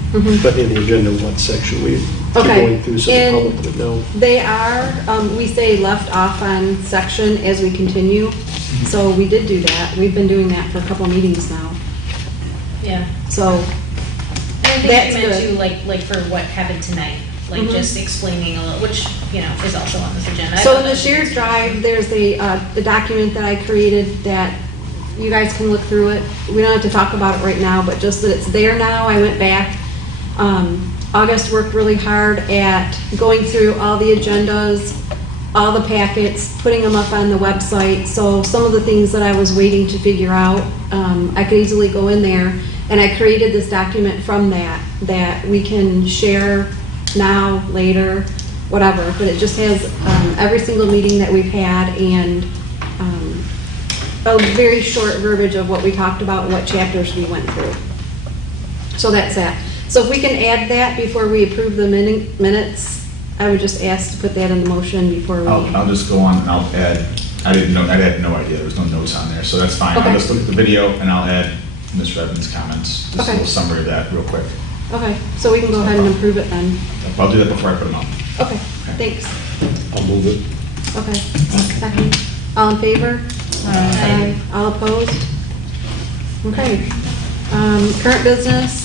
put in the agenda what section we're Okay. going through so the And public would know. they are, we say left off on section as we continue. So we did do that. We've been doing that for a couple meetings now. Yeah. So, And I think That's you meant good. to, like for what happened tonight, like just explaining a little, which, is also on this agenda. I so thought in the that was shared good. drive, there's the document that I created that you guys can look through it. We don't have to talk about it right now, but just that it's there now. I went back. August worked really hard at going through all the agendas, all the packets, putting them up on the website. So some of the things that I was waiting to figure out, I could easily go in there. And I created this document from that we can share now, later, whatever. But it just has every single meeting that we've had and a very short verbiage of what we talked about, what chapters we went through. So that's that. So if we can add that before we approve the minutes, I would just ask to put that in the motion before we. I'll just go on and I'll add, I had no idea, there was no notes on there, so that's fine. Okay. I'll just look at the video and I'll add Ms. Redmond's comments, just a Okay. little summary of that real quick. Okay, so we can go ahead and approve it then. I'll do that before I put them up. Okay, thanks. I'll move it. Okay, second. All in favor? Aye. All opposed? Okay. Current business,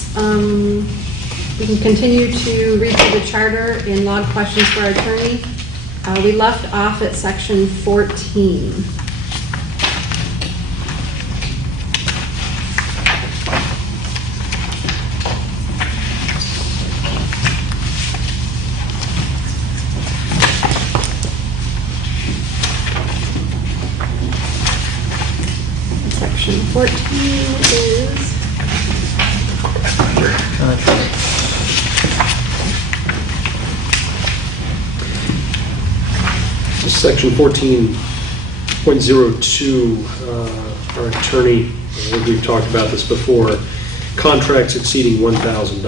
we can continue to read through the charter and log questions for our attorney. We left off at section 14. Section 14 is, Section 14.02, our attorney, I think we've talked about this before, contracts exceeding $1,000.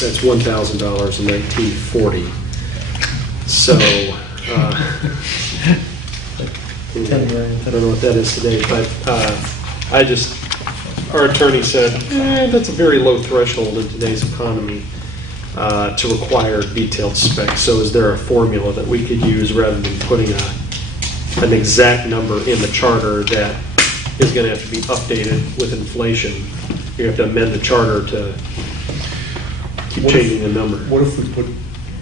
That's $1,000 in 1940. So, I don't know what that is today, but our attorney said, that's a very low threshold in today's economy to require detailed specs. So is there a formula that we could use rather than putting an exact number in the charter that is going to have to be updated with inflation? You have to amend the charter to keep What if- changing the number. What if we put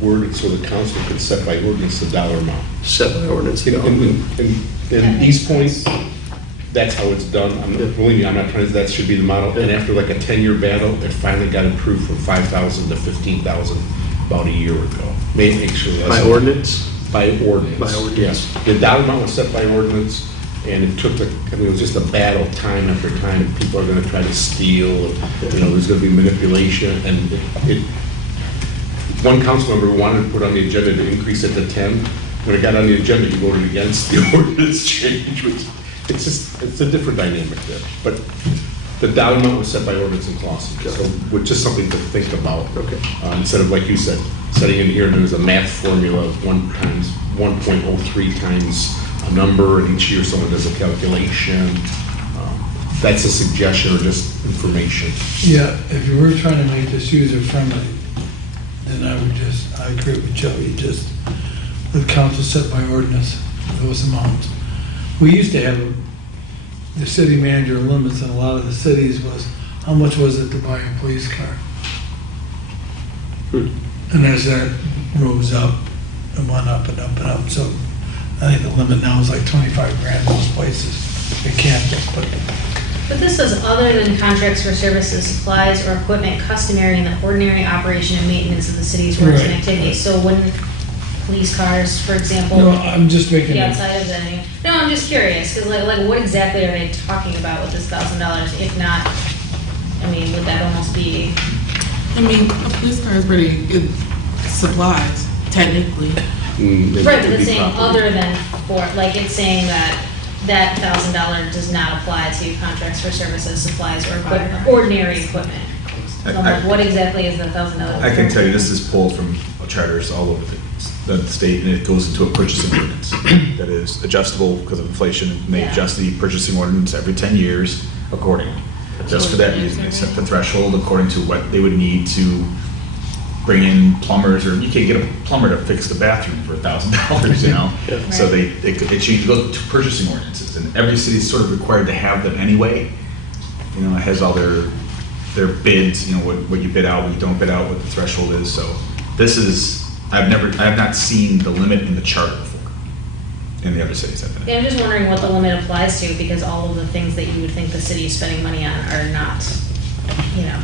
worded so the council could set by ordinance the dollar amount? Set by ordinance. In East Point, that's how it's done. Believe me, I'm not trying to, that should be the model. And after like a 10-year battle, it finally got improved from 5,000 to 15,000 about a year ago. Make sure that's. By ordinance? By ordinance. By ordinance. Yes. The dollar amount was set by ordinance, and it took, it was just a battle time after time. People are gonna try to steal, there's gonna be manipulation, and one council member wanted to put on the agenda to increase it to 10. When it got on the agenda, he voted against the ordinance change, which, it's a different dynamic there. But the dollar amount was set by ordinance in Clausen, so, which is something to think about. Okay. Instead of, like you said, setting in here, there's a math formula of 1.03 times a number, and each year someone does a calculation. That's a suggestion or just information. Yeah, if you were trying to make this user-friendly, then I agree with Joey, just the council set by ordinance, those amounts. We used to have the city manager limits in a lot of the cities was, how much was it to buy a police car? And as that rose up, it went up and up and up, so I think the limit now is like 25 grand in most places. It can't just put it. But this says other than contracts for services, supplies, or equipment customary in the ordinary operation and maintenance of the city's works and Right. activities. So wouldn't police cars, for example, No, I'm just making be it. outside of that? No, I'm just curious, because like what exactly are they talking about with this $1,000? If not, I mean, would that almost be? I mean, a police car is pretty good supplies, technically. Right, but it's saying other than for, like, it's saying that $1,000 does not apply to contracts for services, supplies, or ordinary equipment. So I'm like, what exactly is the $1,000? I can tell you, this is pulled from charters all over the the state, and it goes into a purchasing ordinance that is adjustable because of inflation, and they Yeah. adjust the purchasing ordinance every 10 years accordingly. Just for that reason, they set the threshold according to what they would need to bring in plumbers, or you can't get a plumber to fix the bathroom for $1,000, you know? So Right. it changes, goes to purchasing ordinances, and every city's sort of required to have them anyway. You know, it has all their bids, you know, what you bid out, what you don't bid out, what the threshold is, so this is, I have not seen the limit in the chart before, in the other cities I've been Yeah, in. I'm just wondering what the limit applies to, because all of the things that you would think the city is spending money on are not, you know,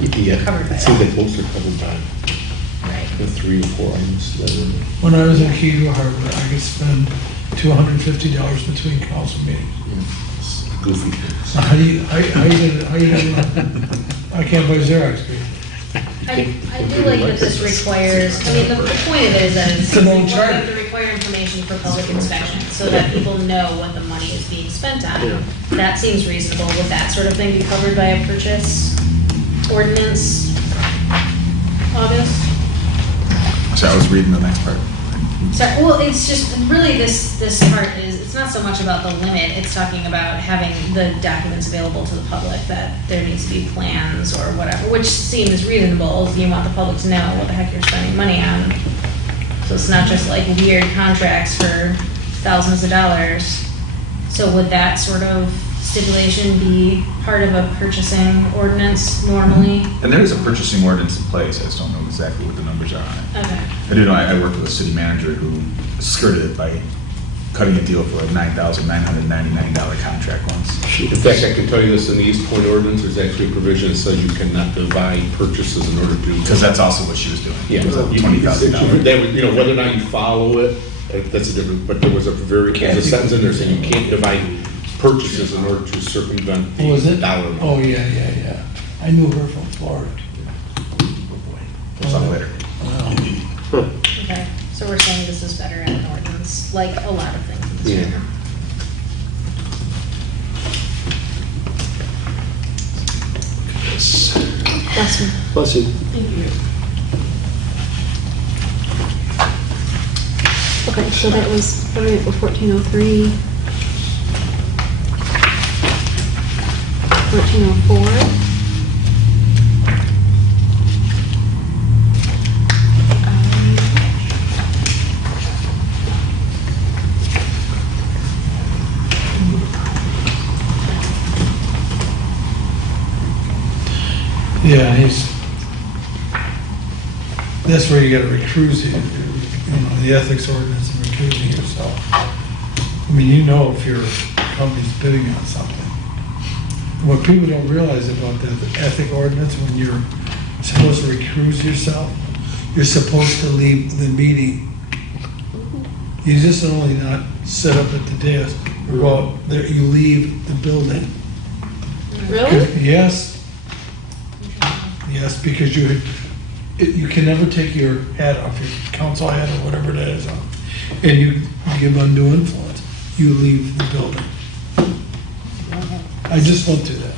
covered by It seems that. like most are covered by Right. the 3 or 4 items that are. When I was in Keto Harbor, I could spend $250 between council meetings. It's goofy. So how do you I can't buy Xerox paper. I do like that this requires, I mean, the point of it is that it's It's an old important charter. to require information for public inspection, so that people know what the money is being spent on. That seems reasonable. Would that sort of thing be covered by a purchase ordinance, August? So I was reading the next part. So, well, it's just, really, this part is, it's not so much about the limit, it's talking about having the documents available to the public, that there needs to be plans or whatever, which seems reasonable, you want the public to know what the heck you're spending money on. So it's not just like weird contracts for thousands of dollars. So would that sort of stipulation be part of a purchasing ordinance normally? And there is a purchasing ordinance in place, I just don't know exactly what the numbers are on it. Okay. I do know, I worked with a city manager who skirted it by cutting a deal for a $9,999 contract once. In fact, I can tell you this, in the East Point ordinance, there's actually a provision that says you cannot divide purchases in order to. Because that's also what she was doing. Yeah. $20,000. That would, you know, whether or not you follow it, that's a different, but there was a there's a sentence in there saying you can't divide purchases in order to circumvent What was the it? dollar amount. Oh, yeah. I knew her from Florida. We'll talk later. Okay, so we're saying this is better in an ordinance, like a lot of things in this Yeah. room. Bless you. Bless you. Okay, so that was 1403. 1404. Yeah, that's where you gotta recruit, you know, the ethics ordinance and recusing yourself. I mean, you know if your company's bidding on something. What people don't realize about the ethic ordinance, when you're supposed to recuse yourself, you're supposed to leave the meeting. You just only not sit up at the desk, or go out there, you leave the building. Really? Yes, because you can never take your hat off, your council hat or whatever that is on, and you give undue influence, you leave the building. I just went through that.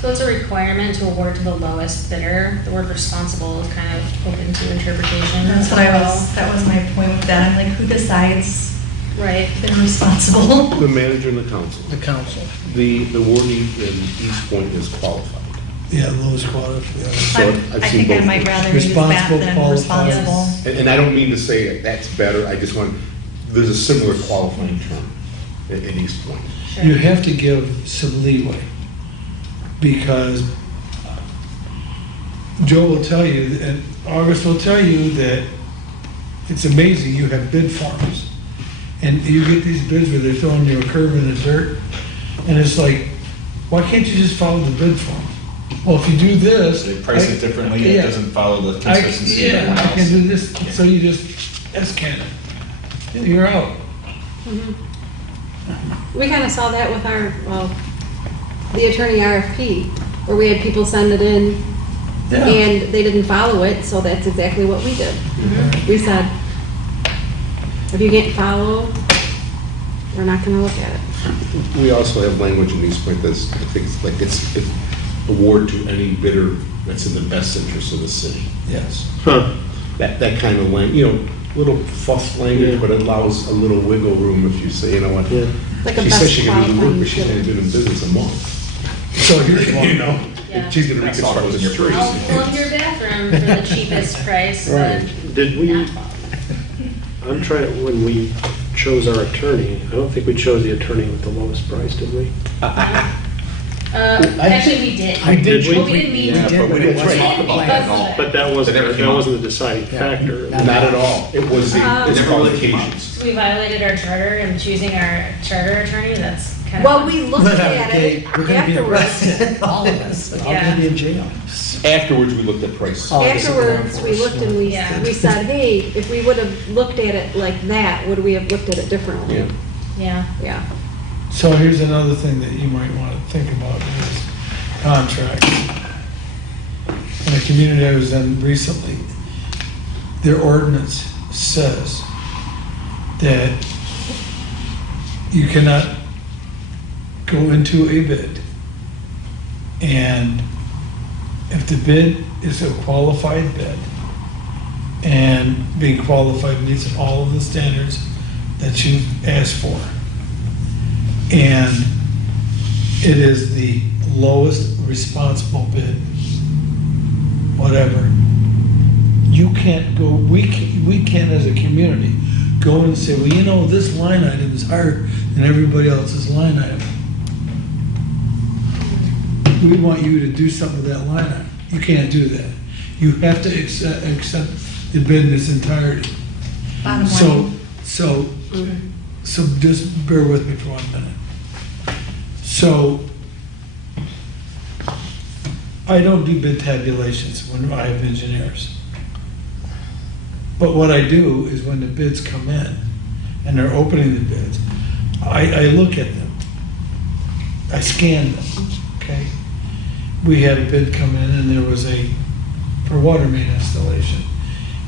So it's a requirement to award to the lowest bidder. The word responsible is kind of open to interpretation. That's what that was my point with that. I'm like, who decides Right. they're responsible? The manager and the council. The council. The warden in East Point is qualified. Yeah, lowest quality. So I've I seen think I both. might rather use that Responsible, than qualified. responsible. And I don't mean to say that that's better, I just want, there's a similar qualifying term in East Point. Sure. You have to give some leeway, because Joe will tell you, and August will tell you that it's amazing, you have bid forms. And you get these bids where they're throwing you a curve in the dirt, and it's like, why can't you just follow the bid form? Well, if you do this. They price it differently, it Yeah. doesn't follow the I consistency of yeah, everyone I can do else. this, so you just, can it. You're out. We kind of saw that with our, the attorney RFP, where we had people send it in Yeah. and they didn't follow it, so that's exactly what we did. We said, if you can't follow, we're not gonna look at it. We also have language in East Point that's, I think, it's like, award to any bidder that's in the best interest of the city. Yes. Huh. That kind of little fuss language, but it allows a little wiggle room if you say, you know what? Yeah. Like a She says best she can do the work, but qualifying she's only been in business a month. So here's one. You know, Yeah. if she's gonna That's all reconstruct goes in this your tree. I'll plumb your bathroom for the cheapest price, but Right. Did we, not. I'm trying, when we chose our attorney, I don't think we chose the attorney with the lowest price, did we? Actually, we did. Did we? But we didn't mean Yeah, to. but we didn't We talk didn't about that at all. because of But it. that wasn't, That never that came up. wasn't the deciding Yeah. factor. Not Not at all. It was It its never really came up. qualifications. We violated our charter and choosing our charter attorney, that's kind of. Well, we looked at Okay, it we're gonna be afterwards. arrested, all of us, we're all gonna be in jail. Afterwards, we looked at price. Oh, this is the law Afterwards, we looked and Yeah. we said, hey, if we would have looked at it like that, would we have looked at it differently? Yeah. Yeah. Yeah. So here's another thing that you might want to think about is contracts. In a community I was in recently, their ordinance says that you cannot go into a bid, and if the bid is a qualified bid, and being qualified meets all of the standards that you've asked for, and it is the lowest responsible bid, whatever, you can't go, we can as a community, go and say, well, you know, this line item is higher than everybody else's line item. We want you to do something with that line item. You can't do that. You have to accept the bid in its entirety. Bottom So, line. so just bear with me for 1 minute. So, I don't do bid tabulations when I have engineers. But what I do is when the bids come in and they're opening the bids, I look at them. I scan them, okay? We had a bid come in and there was for water main installation.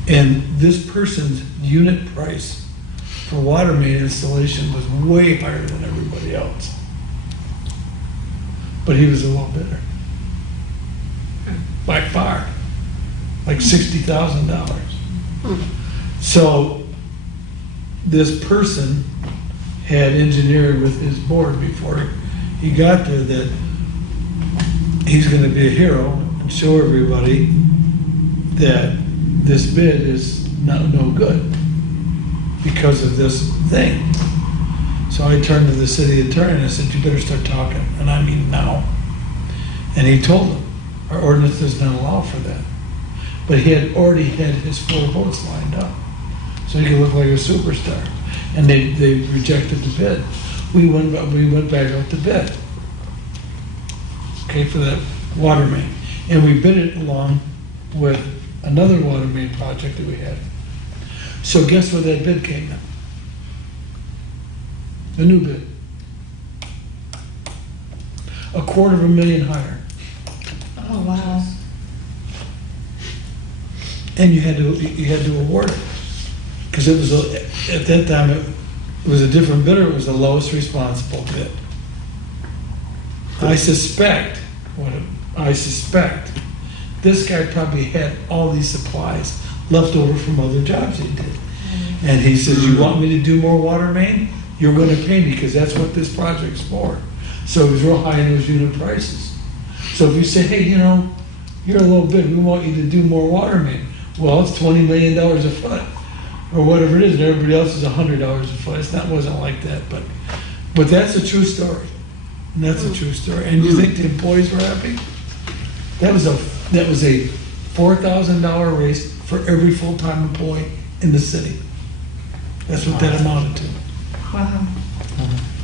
And this person's unit price for water main installation was way higher than everybody else. But he was a low bidder. By far, like $60,000. So this person had engineered with his board before he got there that he's gonna be a hero and show everybody that this bid is no good because of this thing. So I turned to the city attorney and I said, you better start talking, and I mean now. And he told him, our ordinance does not allow for that. But he had already had his 4 votes lined up, so he could look like a superstar. And they rejected the bid. We went back out to bid, okay, for that water main. And we bid it along with another water main project that we had. So guess where that bid came in? The new bid. $250,000 higher. Oh, wow. And you had to award it. Because it was, at that time, it was a different bidder, it was the lowest responsible bid. I suspect, this guy probably had all these supplies left over from other jobs he did. And he says, you want me to do more water main? You're gonna pay me, because that's what this project's for. So he was real high in those unit prices. So if you say, hey, you know, you're a little bit, we want you to do more water main. Well, it's $20 million a foot, or whatever it is, and everybody else is $100 a foot. Wasn't like that, but that's a true story. And that's a true story. And you think the employees were happy? That was a $4,000 raise for every full-time employee in the city. That's what that amounted to. Wow.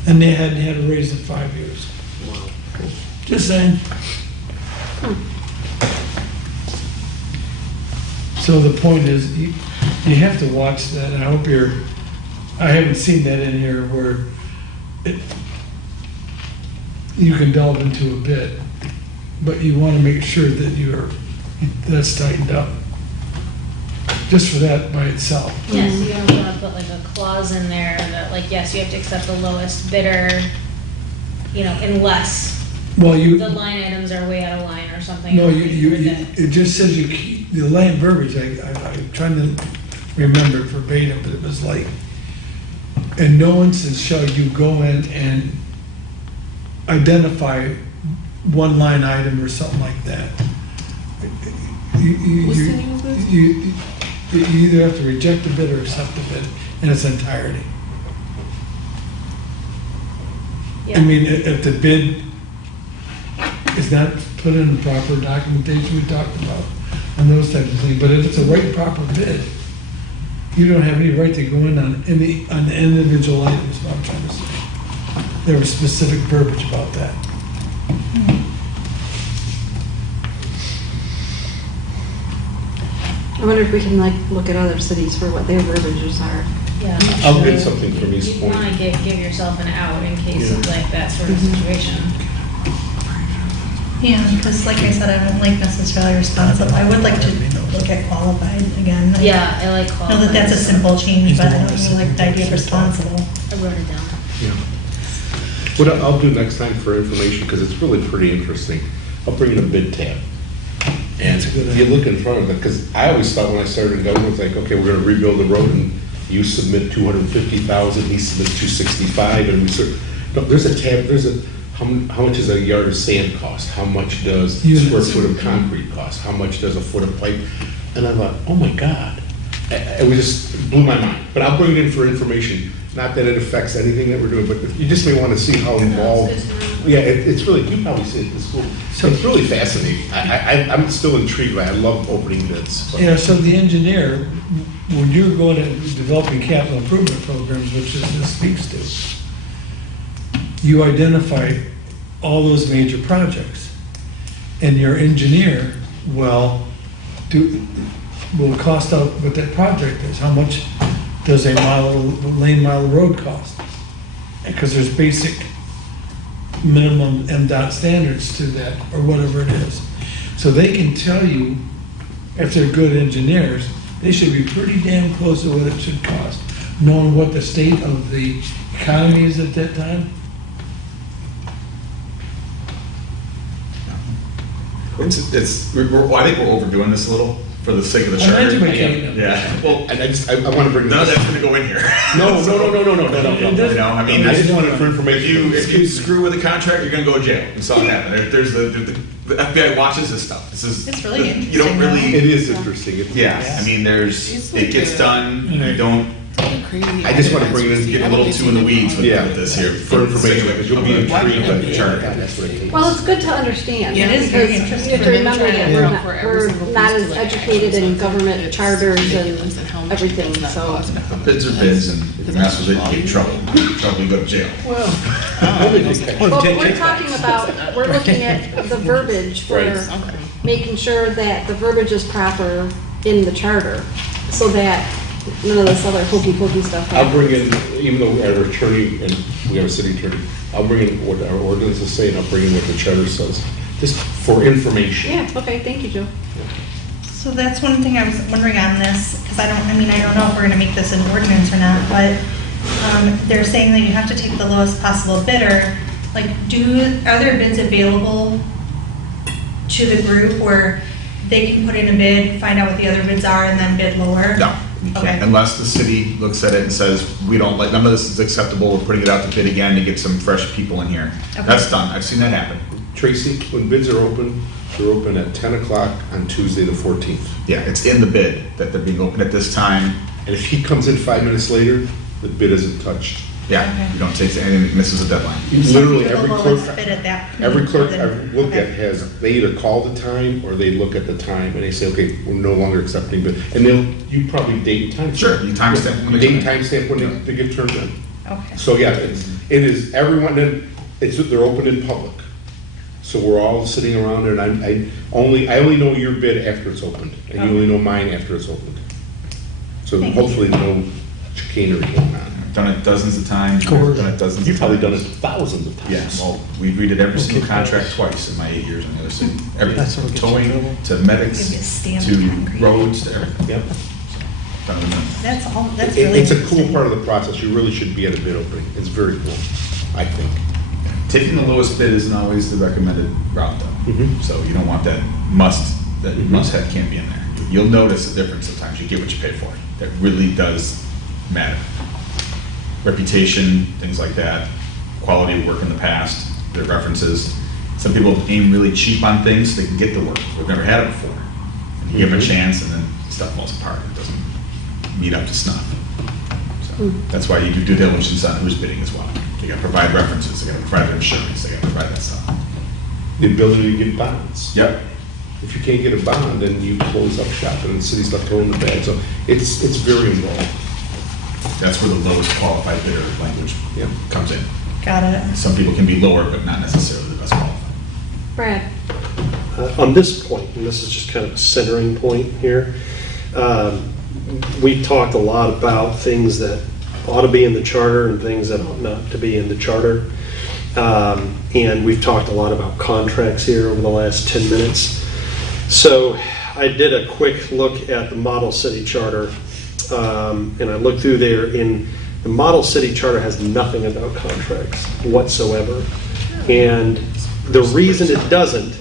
And they hadn't had a raise in 5 years. Just saying. So the point is, you have to watch that, and I hope I haven't seen that in here where you can delve into a bit, but you want to make sure that that's tightened up. Just for that by itself. Yes, you don't want to put like a clause in there that like, yes, you have to accept the lowest bidder, you know, unless Well, you, the line items are way out of line or something. no, or you, that- it just says you keep, the line verbiage, I'm trying to remember it verbatim, but it was like, in no instance shall you go in and identify one line item or something like that. What's the name of this? You either have to reject the bid or accept the bid in its entirety. Yeah. I mean, if the bid is not put in the proper documentation we talked about, and those types of things, but if it's a right proper bid, you don't have any right to go in on any, on the individual item, is what I'm trying to say. There was specific verbiage about that. I wonder if we can like look at other cities for what their verbiages are. Yeah. I'll get something from East You Point. wanna give yourself an out in case of Yeah. like that sort of Mhm. situation. Yeah, because like I said, I don't like necessarily responsible. I would like to look at qualified again. Yeah, I like I qualified. know that that's a simple change, but I don't really like the idea of responsible. I wrote it down. Yeah. What I'll do next time for information, because it's really pretty interesting, I'll bring in a bid tab. And That's a good you idea. look in front of it, because I always thought when I started in government, it's like, okay, we're gonna rebuild the road, and you submit 250,000, he submits 265, and we sort, no, there's a tab, there's a, how much does a yard of sand cost? How much does a Units. square foot of concrete cost? How much does a foot of pipe? And I thought, oh my God, it was just blew my mind. But I'll bring it in for information, not that it affects anything that we're doing, but you just may want to see how involved. it's good to know. Yeah, it's really, you probably see it in school. So- It's really fascinating. I'm still intrigued by it. I love opening bids. but- You know, so the engineer, when you're going and developing capital improvement programs, which this speaks to, you identify all those major projects. And your engineer will cost out what that project is. How much does a lane mile of road cost? Because there's basic minimum MDOT standards to that, or whatever it is. So they can tell you, if they're good engineers, they should be pretty damn close to what it should cost, knowing what the state of the economy is at that time. I think we're overdoing this a little for the sake of the I'm charter. educating them. Yeah, well, And I want to bring. none of that's gonna go in here. No. You know, I mean, I just if wanted for information. you screw with a contract, you're gonna go to jail. We saw it happen. There's the FBI watches this stuff. This is. It's really You don't interesting, really. It is interesting. Yeah, I mean, it gets done, you don't, I just want to bring it in. get a little too in the weeds with Yeah. this here. For information, because you'll be intrigued by the charter. charter. That's what it takes. Well, it's good to understand. Yeah, it is very because interesting. You have to remember that we're not, For every we're single not piece as to like educated actually in look government at charters ridiculous and how much everything, it's not so. cost. Bids are bids, and if you mess with it, you get in trouble. Trouble, you go to jail. Well, we're talking about, we're looking at the verbiage for Right. making sure that the verbiage is proper in the charter, so that none of this other hokey pokey stuff I'll bring happens. in, even though we have our attorney and we have a city attorney, I'll bring in what our ordinances say and I'll bring in what the charter says, just for information. Yeah, okay, thank you, Joe. So that's one thing I was wondering on this, because I don't know if we're gonna make this an ordinance or not, but they're saying that you have to take the lowest possible bidder. Like, are there bids available to the group where they can put in a bid, find out what the other bids are, and then bid lower? No, you Okay. can't, unless the city looks at it and says, we don't like, none of this is acceptable, we're putting it out to bid again to get some fresh people in here. Okay. That's done, I've seen that happen. Tracy, when bids are open, they're open at 10 o'clock on Tuesday the 14th. Yeah, it's in the bid that they're being open at this time. And if he comes in 5 minutes later, the bid isn't touched. Yeah, Okay. you don't take anything that misses a deadline. Literally, The every lowest clerk, bid at that every clerk then- I've looked at okay. has, they either call the time or they look at the time and they say, okay, we're no longer accepting bid. And you probably date and timestamp. Sure, you timestamp when they Date come and in. timestamp when they get turned in. Okay. So, yeah, it is, everyone, they're open in public. So we're all sitting around there, and I only know your bid after it's opened, and you only know mine after it's opened. So Thank you. hopefully no chicanery going on. I've done it dozens of times. Cool. I've done it dozens You've of probably times. done it thousands of times. Yeah, well, we redid every single contract twice in my 8 years in the other city. Everything, That's what from gets you in trouble. towing, to medics, Give you a stamp to concrete. roads, to everything. Yep. Done it enough. That's all, that's really It's a cool interesting. part of the process. You really should be at a bid opening. It's very cool, I think. Taking the lowest bid isn't always the recommended route though. Mhm. So you don't want that must-have can't be in there. You'll notice the difference sometimes, you get what you pay for. That really does matter. Reputation, things like that, quality of work in the past, their references. Some people aim really cheap on things, they can get the work, they've never had it before. And you give them a chance and then stuff falls apart, it doesn't meet up to snuff. So that's why you do due diligence on who's bidding as well. They gotta provide references, they gotta provide their insurance, they gotta provide that stuff. The ability to get bonds. Yep. If you can't get a bond, then you close up shop and the city's left holding the bag. So it's very involved. That's where the lowest qualified bidder language Yeah. comes in. Got it. Some people can be lower, but not necessarily the best qualified. Brad? On this point, and this is just kind of a centering point here, we've talked a lot about things that ought to be in the charter and things that ought not to be in the charter. And we've talked a lot about contracts here over the last 10 minutes. So I did a quick look at the model city charter, and I looked through there, and the model city charter has nothing about contracts whatsoever. And the reason it doesn't,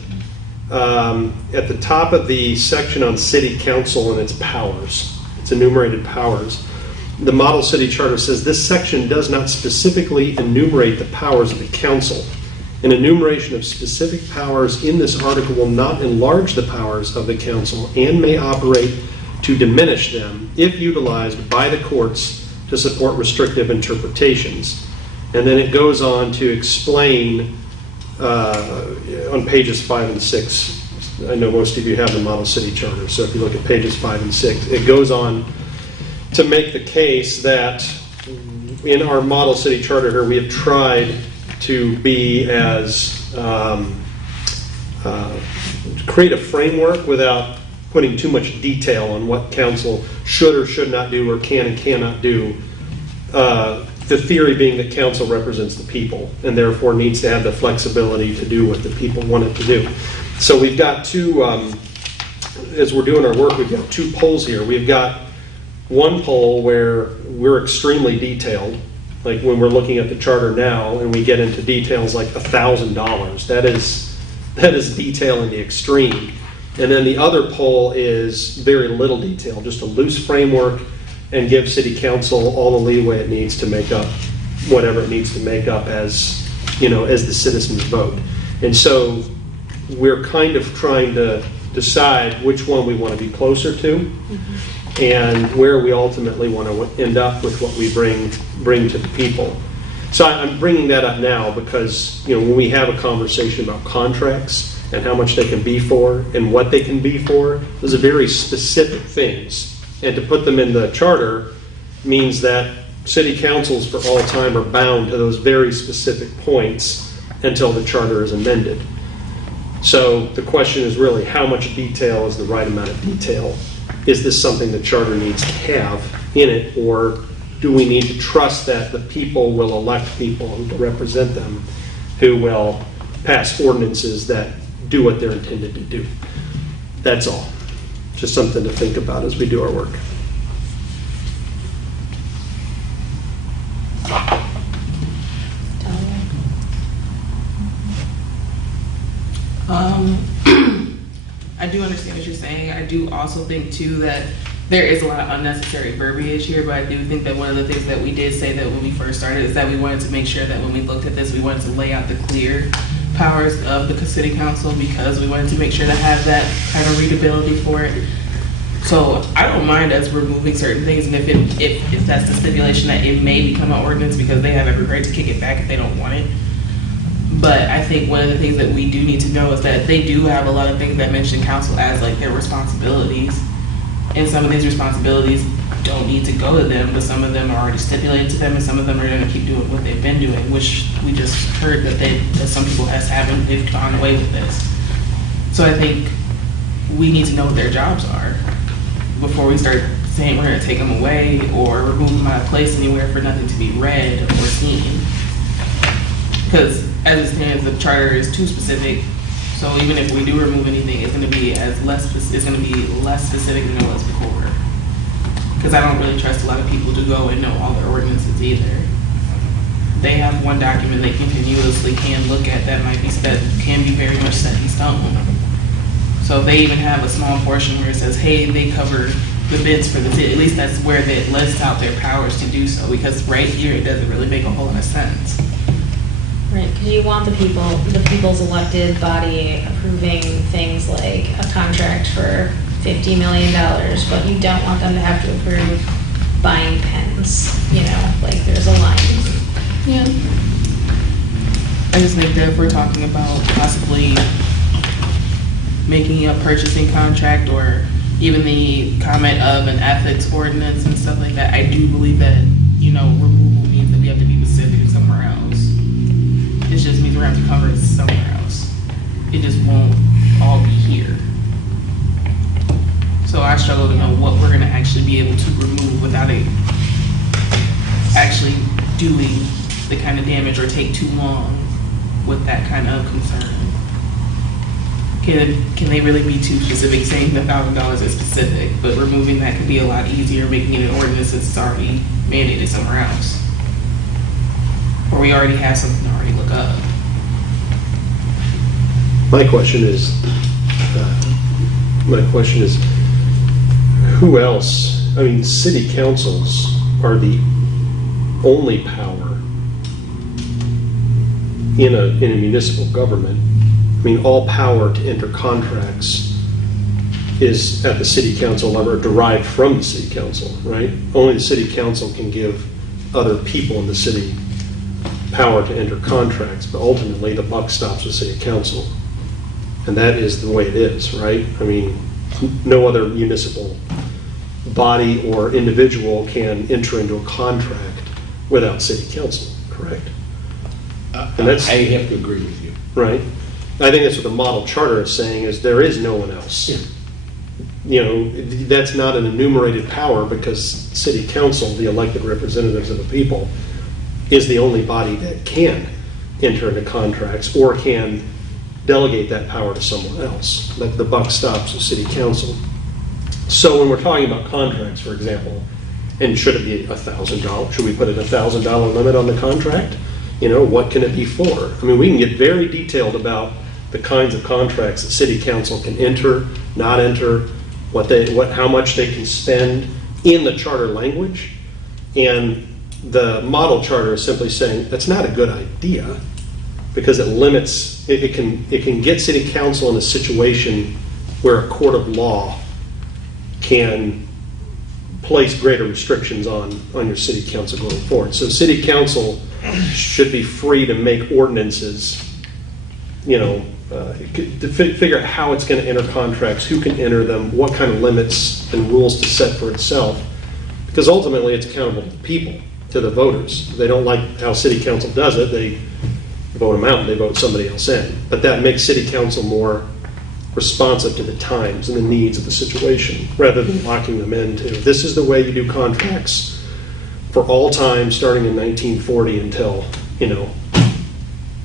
at the top of the section on city council and its powers, its enumerated powers, the model city charter says this section does not specifically enumerate the powers of the council. An enumeration of specific powers in this article will not enlarge the powers of the council and may operate to diminish them if utilized by the courts to support restrictive interpretations. And then it goes on to explain on pages 5 and 6. I know most of you have the model city charter, so if you look at pages 5 and 6, it goes on to make the case that in our model city charter here, we have tried to be as create a framework without putting too much detail on what council should or should not do or can and cannot do. The theory being that council represents the people and therefore needs to have the flexibility to do what the people want it to do. So we've got two, as we're doing our work, we've got two polls here. We've got one poll where we're extremely detailed, like when we're looking at the charter now and we get into details like $1,000, that is detail in the extreme. And then the other poll is very little detail, just a loose framework, and give city council all the leeway it needs to make up whatever it needs to make up as, as the citizens vote. And so we're kind of trying to decide which one we want to be closer to and where we ultimately want to end up with what we bring to the people. So I'm bringing that up now because, when we have a conversation about contracts and how much they can be for and what they can be for, those are very specific things. And to put them in the charter means that city councils for all time are bound to those very specific points until the charter is amended. So the question is really how much detail is the right amount of detail? Is this something the charter needs to have in it, or do we need to trust that the people will elect people who represent them, who will pass ordinances that do what they're intended to do? That's all. Just something to think about as we do our work. I do understand what you're saying. I do also think too that there is a lot of unnecessary verbiage here, but I do think that one of the things that we did say that when we first started is that we wanted to make sure that when we looked at this, we wanted to lay out the clear powers of the city council because we wanted to make sure to have that kind of readability for it. So I don't mind us removing certain things, and if that's the stipulation that it may become an ordinance because they have every right to kick it back if they don't want it. But I think one of the things that we do need to know is that they do have a lot of things that mention council as like their responsibilities. And some of these responsibilities don't need to go to them, but some of them are already stipulated to them, and some of them are going to keep doing what they've been doing, which we just heard that some people haven't, they've gone away with this. So I think we need to know what their jobs are before we start saying we're going to take them away or remove them out of place anywhere for nothing to be read or seen. Because as it stands, the charter is too specific. So even if we do remove anything, it's going to be less specific than it was before. Because I don't really trust a lot of people to go and know all their ordinances either. they have one document they continuously can look at that might be, that can be very much set in stone. So if they even have a small portion where it says, hey, they cover the bids for the city, at least that's where they list out their powers to do so, because right here, it doesn't really make a whole lot of sense. Right, because you want the people's elected body approving things like a contract for $50 million, but you don't want them to have to approve buying pens, like there's a line. Yeah. I just think that if we're talking about possibly making a purchasing contract or even the comment of an ethics ordinance and stuff like that, I do believe that, removal means that we have to be specific somewhere else. It just means we're going to have to cover it somewhere else. It just won't all be here. So I struggle to know what we're going to actually be able to remove without it actually doing the kind of damage or take too long with that kind of concern. Can they really be too specific, saying the $1,000 is specific, but removing that could be a lot easier, making it an ordinance that's already mandated somewhere else? Or we already have something to already look up. My question is, who else? I mean, city councils are the only power in a municipal government. I mean, all power to enter contracts is at the city council level, or derived from the city council, right? Only the city council can give other people in the city power to enter contracts, but ultimately the buck stops with city council. And that is the way it is, right? I mean, no other municipal body or individual can enter into a contract without city council, correct? And that's, I have to agree with you. right? I think that's what the model charter is saying, is there is no one else. That's not an enumerated power, because city council, the elected representatives of the people, is the only body that can enter into contracts or can delegate that power to someone else. Like the buck stops with city council. So when we're talking about contracts, for example, and should it be $1,000? Should we put a $1,000 limit on the contract? What can it be for? I mean, we can get very detailed about the kinds of contracts that city council can enter, not enter, how much they can spend in the charter language. And the model charter is simply saying that's not a good idea, because it limits, it can get city council in a situation where a court of law can place greater restrictions on your city council going forward. So city council should be free to make ordinances, to figure out how it's going to enter contracts, who can enter them, what kind of limits and rules to set for itself. Because ultimately it's accountable to the people, to the voters. If they don't like how city council does it, they vote them out and they vote somebody else in. But that makes city council more responsive to the times and the needs of the situation, rather than locking them into, this is the way you do contracts for all time, starting in 1940 until,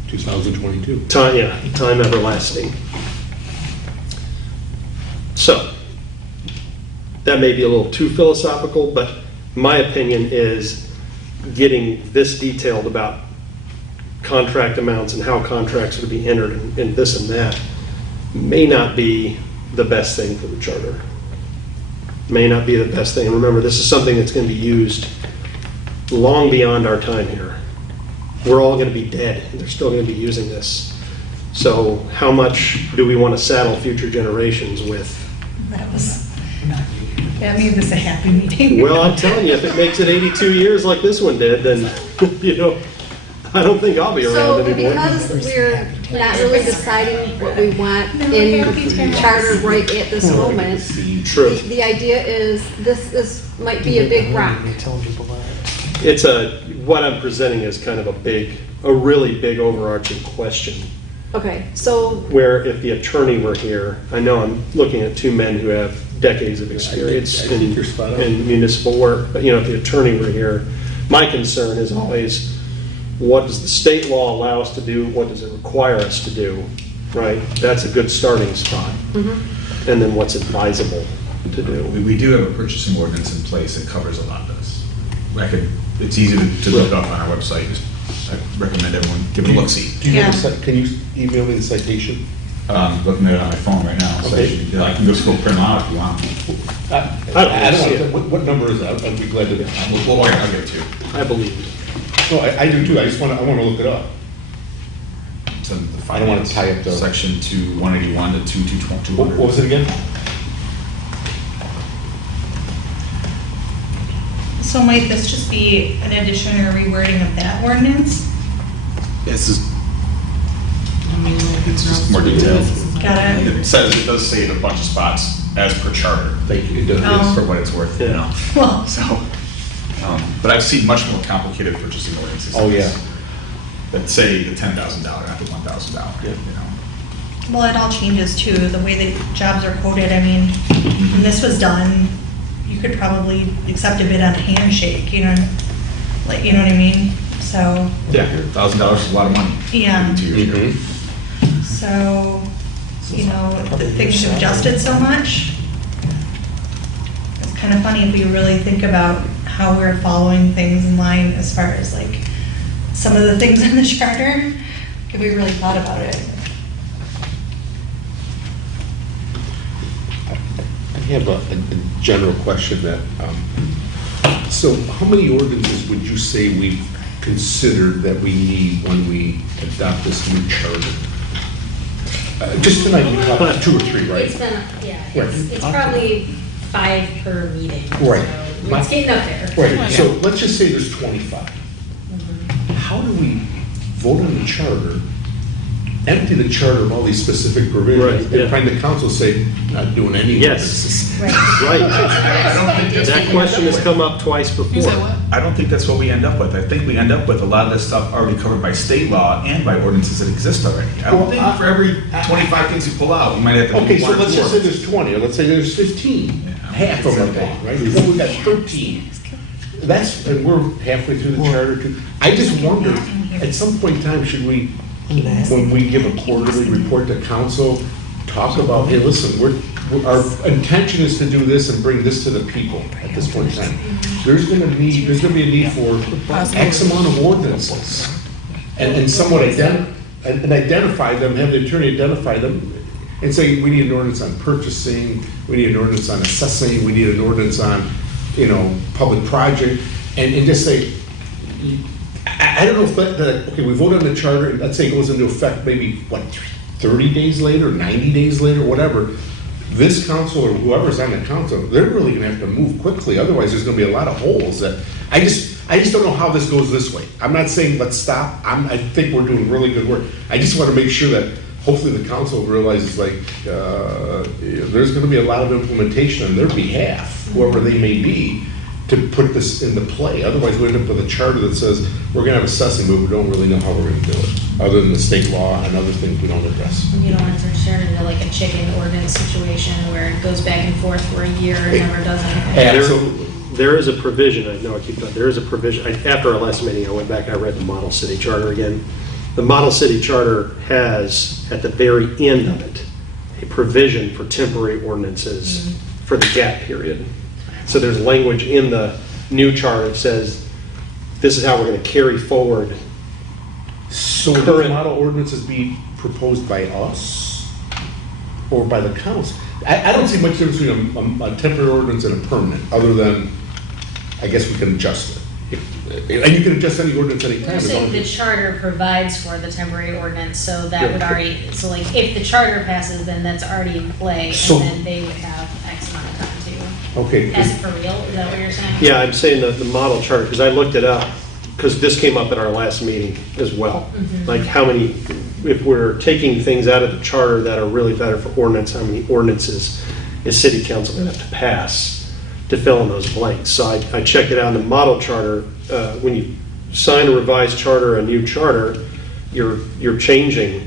2022. time everlasting. So, that may be a little too philosophical, but my opinion is getting this detailed about contract amounts and how contracts are to be entered and this and that may not be the best thing for the charter. May not be the best thing. And remember, this is something that's going to be used long beyond our time here. We're all going to be dead, and they're still going to be using this. So how much do we want to saddle future generations with? That made this a happy meeting. Well, I'm telling you, if it makes it 82 years like this one did, then, I don't think I'll be So around anymore. because we're not really deciding what we want in charter right at this moment, True. the idea is, this might be a big rock. Telling people that. What I'm presenting is kind of a really big overarching question, Okay, so, where if the attorney were here, I know I'm looking at two men who have decades of experience I think you're spot on. in municipal work, but if the attorney were here, my concern is always, what does the state law allow us to do? What does it require us to do? Right? That's a good starting spot. And then what's advisable to do? We do have a purchasing ordinance in place that covers a lot of this. It's easy to look up on our website, just I recommend everyone give it a look-see. Do you have a Yeah. can you email me the citation? Looking at it on my phone right now, so Okay. I can just go print them out if you want. I don't know, what number is that? I'd be glad to. Well, I'll get it to you. I believe. No, I do too, I wanna look it up. It's in the I don't wanna finance tie up the- section 181 to 200. What was it again? So might this just be an addition or rewording of that ordinance? This is, it's just more detailed. Got it? It says, it does say in a bunch of spots, as per charter, Thank you, it does. Oh. for what it's worth, you know? Well, So, but I've seen much more complicated purchasing ordinances. Oh, yeah. That say the $10,000, not the $1,000, you know? well, it all changes too, the way the jobs are coded. I mean, when this was done, you could probably accept a bid on a handshake, you know, like, you know what I mean? So, Yeah, $1,000 is a lot of money. Yeah. Maybe 2 years ago. Mhm. so, you know, things have adjusted so much. It's kind of funny if we really think about how we're following things in line as far as like some of the things in the charter, if we really thought about it. I have a general question that, so how many ordinances would you say we've considered that we need when we adopt this new charter? Just tonight, we talked about 2 or 3, right? It's been, yeah, Right. it's probably 5 per meeting. Right. So it's getting up there. Right, so let's just say there's 25. How do we vote on the charter, empty the charter of all these specific provisions, Right, yeah. and find the council say, not doing any of Yes. this? Right. Right. I don't think that's That question has come up twice You before. said what? I don't think that's what we end up with. I think we end up with a lot of this stuff already covered by state law and by ordinances that exist already. I don't Well, think for every 25 things you pull out, you might have to. Okay, do so 1 or let's just 4. say there's 20, or let's say there's 15. Yeah. Half of them, right? Then we've got 13. That's, and we're halfway through the charter too. I just wonder, at some point in time, should we, when we give a quarterly report to council, talk about, hey, listen, our intention is to do this and bring this to the people at this point in time. There's gonna be a need for X amount of ordinances. And somewhat identify them, have the attorney identify them, and say, we need an ordinance on purchasing, we need an ordinance on assessing, we need an ordinance on, public project, and just say, I don't know if okay, we vote on the charter, and let's say it goes into effect maybe, 30 days later, 90 days later, whatever. This council or whoever's on the council, they're really gonna have to move quickly, otherwise there's gonna be a lot of holes that, I just don't know how this goes this way. I'm not saying let's stop, I think we're doing really good work. I just wanna make sure that hopefully the council realizes there's gonna be a lot of implementation on their behalf, whoever they may be, to put this into play. Otherwise, we end up with a charter that says, we're gonna have assessing, but we don't really know how we're gonna do it, other than the state law and other things we don't address. You don't want to turn into like a chicken ordinance situation where it goes back and forth for a year and never does anything. Absolutely. There is a provision, I know I keep talking, there is a provision, after our last meeting, I went back, I read the Model City Charter again. The Model City Charter has, at the very end of it, a provision for temporary ordinances for the gap period. So there's language in the new charter that says, this is how we're gonna carry forward. So would the model ordinances be proposed by us or by the council? I don't see much difference between a temporary ordinance and a permanent, other than, I guess we can adjust it. And you can adjust any ordinance anytime. You're as long saying as the it's- charter provides for the temporary ordinance, so that Yeah. would already, so like, if the charter passes, then that's already in play, So- and then they would have X amount of time to Okay, pass it for real, is that what you're saying? Yeah, I'm saying that the model charter, because I looked it up, because this came up at our last meeting as well. Like how many, if we're taking things out of the charter that are really better for ordinance, how many ordinances is city council gonna have to pass to fill in those blanks? So I checked it out in the model charter, when you sign a revised charter, a new charter, you're changing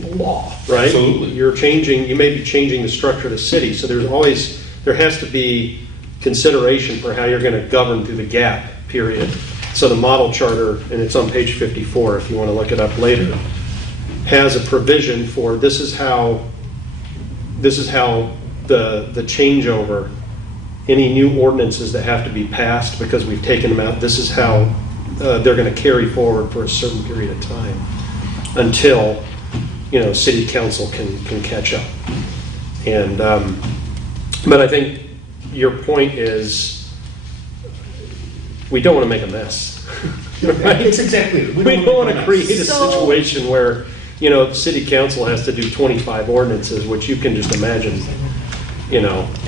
the law, right? Absolutely. You may be changing the structure of the city, so there has to be consideration for how you're gonna govern through the gap period. So the model charter, and it's on page 54 if you wanna look it up later, has a provision for this is how the changeover, any new ordinances that have to be passed because we've taken them out, this is how they're going to carry forward for a certain period of time until, city council can catch up. And, but I think your point is, we don't want to make a mess. Right? It's exactly it. We don't want to create a So- situation where, the city council has to do 25 ordinances, which you can just imagine,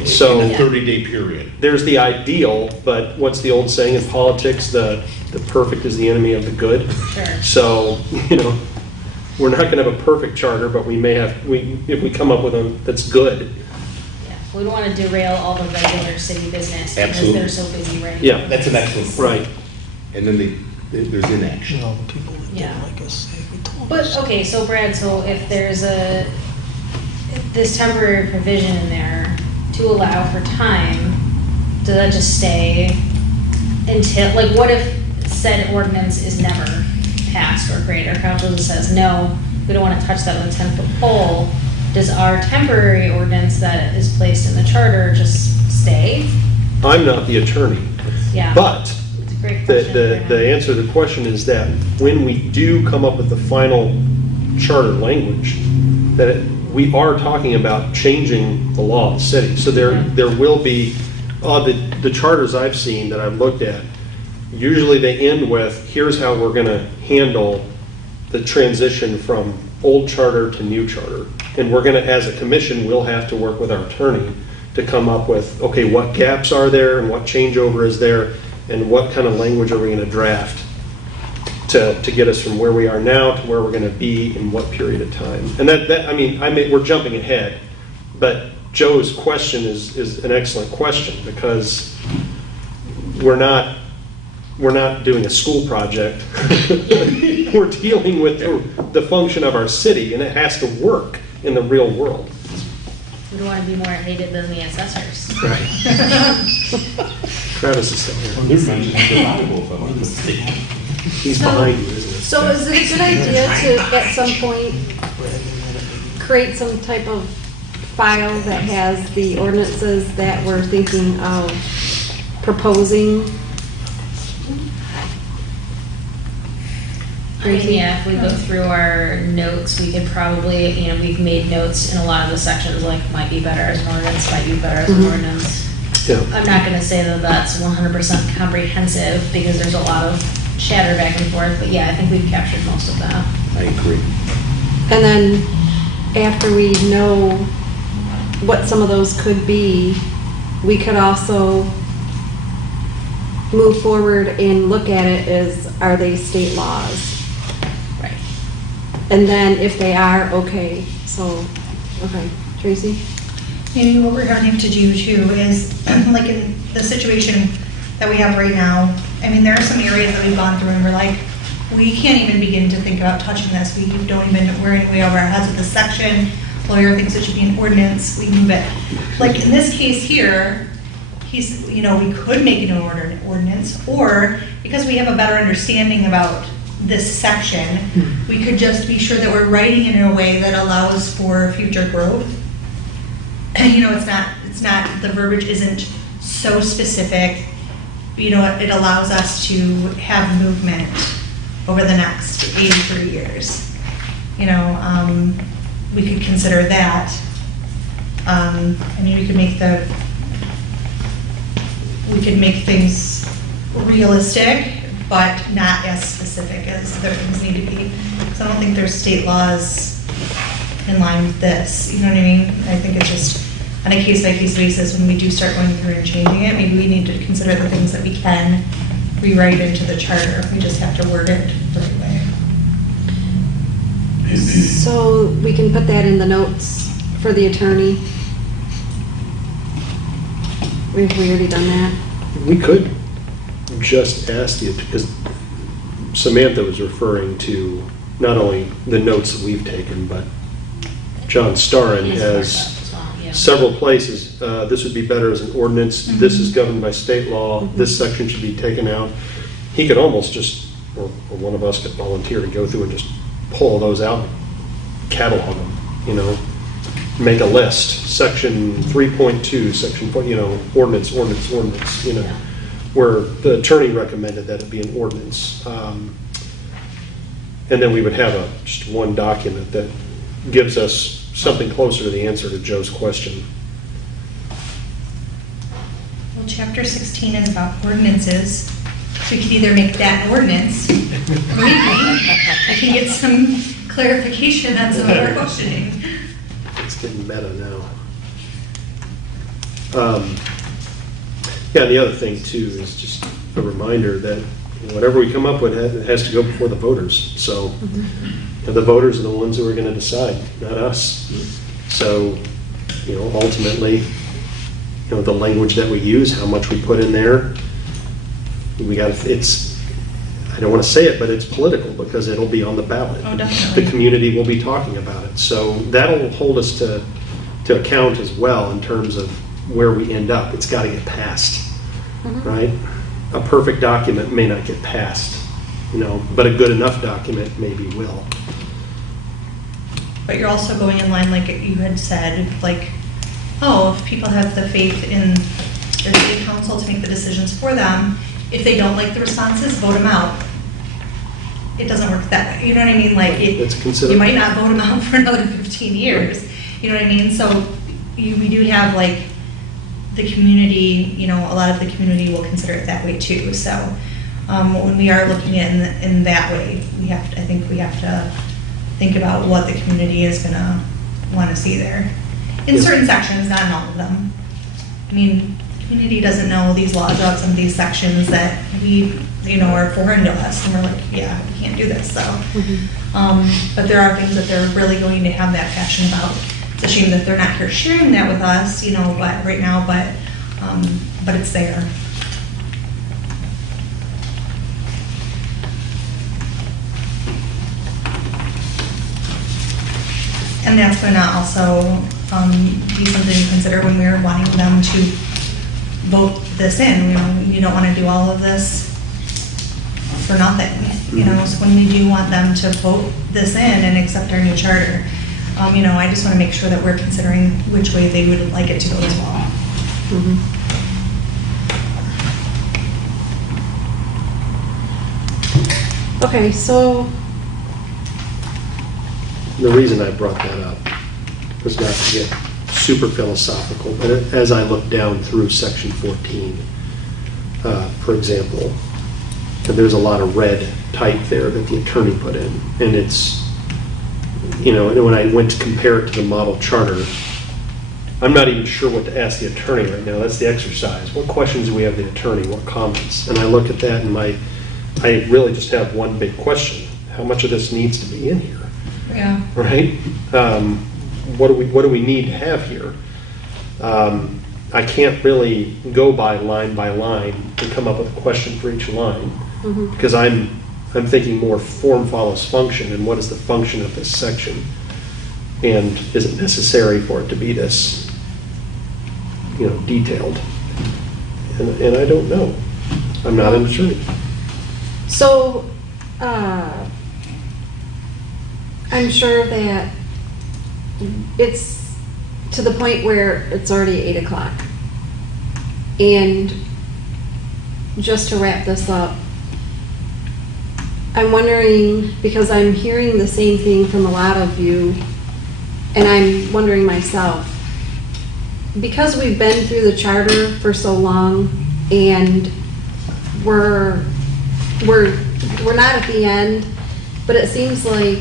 so. In a 30-day period. There's the ideal, but what's the old saying in politics? The perfect is the enemy of the good. Sure. So, we're not going to have a perfect charter, but we may have, if we come up with one that's good. Yeah, we don't want to derail all the regular city business because Absolutely. they're so busy right now. Yeah. That's an excellent point. Right. And then there's inaction. Yeah. But, okay, so Brad, so if there's this temporary provision in there to allow for time, does that just stay until, like, what if said ordinance is never passed or created, or council just says, no, we don't want to touch that with a 10-foot pole, does our temporary ordinance that is placed in the charter just stay? I'm not the attorney, Yeah. but It's a great the, question. the answer to the question is that when we do come up with the final charter language, that we are talking about changing the law of the city. So there will be, the charters I've seen that I've looked at, usually they end with, here's how we're going to handle the transition from old charter to new charter. And we're going to, as a commission, we'll have to work with our attorney to come up with, okay, what gaps are there and what changeover is there and what kind of language are we going to draft to get us from where we are now to where we're going to be in what period of time. And we're jumping ahead, but Joe's question is an excellent question because we're not doing a school project. We're dealing with the function of our city, and it has to work in the real world. We don't want to be more hated than the assessors. Travis is still here. Well, they're mentioning reliable, if I'm not mistaken. He's behind you, isn't it? So is it a good idea to, at some point, create some type of file that has the ordinances that we're thinking of proposing? I mean, yeah, if we go through our notes, we could probably, we've made notes in a lot of the sections, like might be better as an ordinance, might be better as an ordinance. Yeah. I'm not gonna say that that's 100% comprehensive, because there's a lot of chatter back and forth, but yeah, I think we've captured most of that. I agree. And then after we know what some of those could be, we could also move forward and look at it as, are they state laws? Right. And then if they are, okay, so, okay, Tracy? Maybe what we're going to do too is, like in the situation that we have right now, I mean, there are some areas that we've gone through and we're like, we can't even begin to think about touching this. We don't even, we're way over our heads with this section. Lawyer thinks it should be an ordinance, we move it. Like in this case here, we could make it an ordinance, or because we have a better understanding about this section, we could just be sure that we're writing it in a way that allows for future growth. It's not, the verbiage isn't so specific. It allows us to have movement over the next 83 years. We could consider that. We could make things realistic, but not as specific as other things need to be. Because I don't think there's state laws in line with this, you know what I mean? I think it's just on a case-by-case basis, when we do start going through and changing it, maybe we need to consider the things that we can rewrite into the charter. We just have to word it the right way. So we can put that in the notes for the attorney? Have we already done that? We could just ask you, because Samantha was referring to not only the notes that we've taken, but John Starren He's has marked up as well, yeah. several places. This would be better as an ordinance. This is governed by state law. This section should be taken out. He could almost just, or one of us could volunteer to go through and just pull those out, catalog them, make a list, section 3.2, section, ordinance, Yeah. where the attorney recommended that it be an ordinance. And then we would have just one document that gives us something closer to the answer to Joe's question. Well, chapter 16 is about ordinances, so we could either make that an ordinance, or we can get some clarification on some of our questioning. It's getting meta now. Yeah, the other thing too is just a reminder that whatever we come up with, it has to go before the voters. So the voters are the ones who are going to decide, not us. So, ultimately, the language that we use, how much we put in there, I don't want to say it, but it's political because it'll be on the ballot. Oh, definitely. The community will be talking about it. So that'll hold us to account as well in terms of where we end up. It's got to get passed, right? A perfect document may not get passed, but a good enough document maybe will. But you're also going in line, like you had said, like, oh, if people have the faith in their city council to make the decisions for them, if they don't like the responses, vote them out. It doesn't work that way. You know what I mean? Like, That's considered. you might not vote them out for another 15 years. You know what I mean? So we do have, like, the community, a lot of the community will consider it that way too. So when we are looking at it in that way, I think we have to think about what the community is going to want to see there. In certain sections, not in all of them. I mean, community doesn't know these laws about some of these sections that we, are foreign to us, and we're like, yeah, we can't do this. So, but there are things that they're really going to have that passion about. It's a shame that they're not here sharing that with us, but right now, but it's there. And that's going to also be something to consider when we're wanting them to vote this in. You don't want to do all of this for nothing. So when we do want them to vote this in and accept our new charter, I just want to make sure that we're considering which way they would like it to go as well. Okay, so, The reason I brought that up was not to get super philosophical, but as I look down through section 14, for example, and there's a lot of red type there that the attorney put in, and it's, and when I went to compare it to the model charter, I'm not even sure what to ask the attorney right now. That's the exercise. What questions do we have the attorney? What comments? And I look at that and I really just have one big question. How much of this needs to be in here? Yeah. Right? What do we need to have here? I can't really go by line and come up with a question for each line because I'm thinking more form follows function, and what is the function of this section, and is it necessary for it to be this, detailed? And I don't know. I'm not an attorney. so, I'm sure that it's to the point where it's already 8 o'clock. And just to wrap this up, I'm wondering, because I'm hearing the same thing from a lot of you, and I'm wondering myself, because we've been through the charter for so long and we're not at the end, but it seems like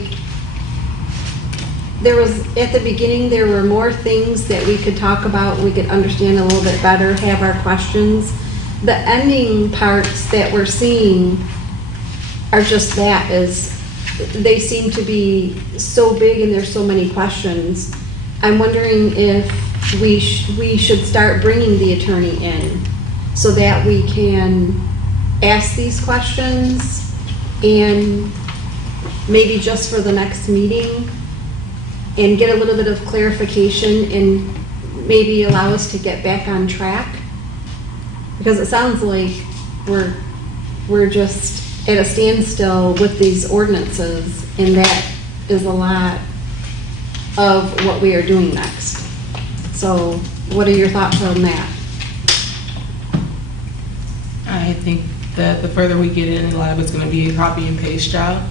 at the beginning, there were more things that we could talk about, we could understand a little bit better, have our questions. The ending parts that we're seeing are just they seem to be so big and there's so many questions. I'm wondering if we should start bringing the attorney in so that we can ask these questions, and maybe just for the next meeting, and get a little bit of clarification and maybe allow us to get back on track. Because it sounds like we're just at a standstill with these ordinances, and that is a lot of what we are doing next. So what are your thoughts on that? I I think that the further we get in, a lot of it's gonna be a copy and paste job.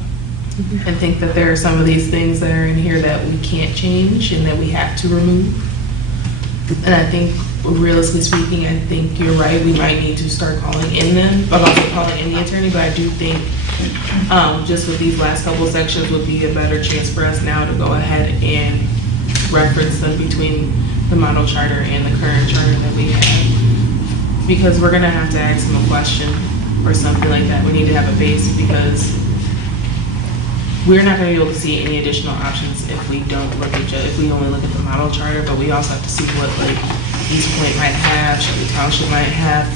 And think that there are some of these things that are in here that we can't change and that we have to remove. And I think, realistically speaking, I think you're right, we might need to start calling in them, but also calling in the attorney, but I do think, just with these last couple of sections would be a better chance for us now to go ahead and reference them between the model charter and the current charter that we have. Because we're gonna have to ask them a question or something like that, we need to have a base, because we're not gonna be able to see any additional options if we don't look at, if we only look at the model charter, but we also have to see what like East Point might have, Shelby Township might have.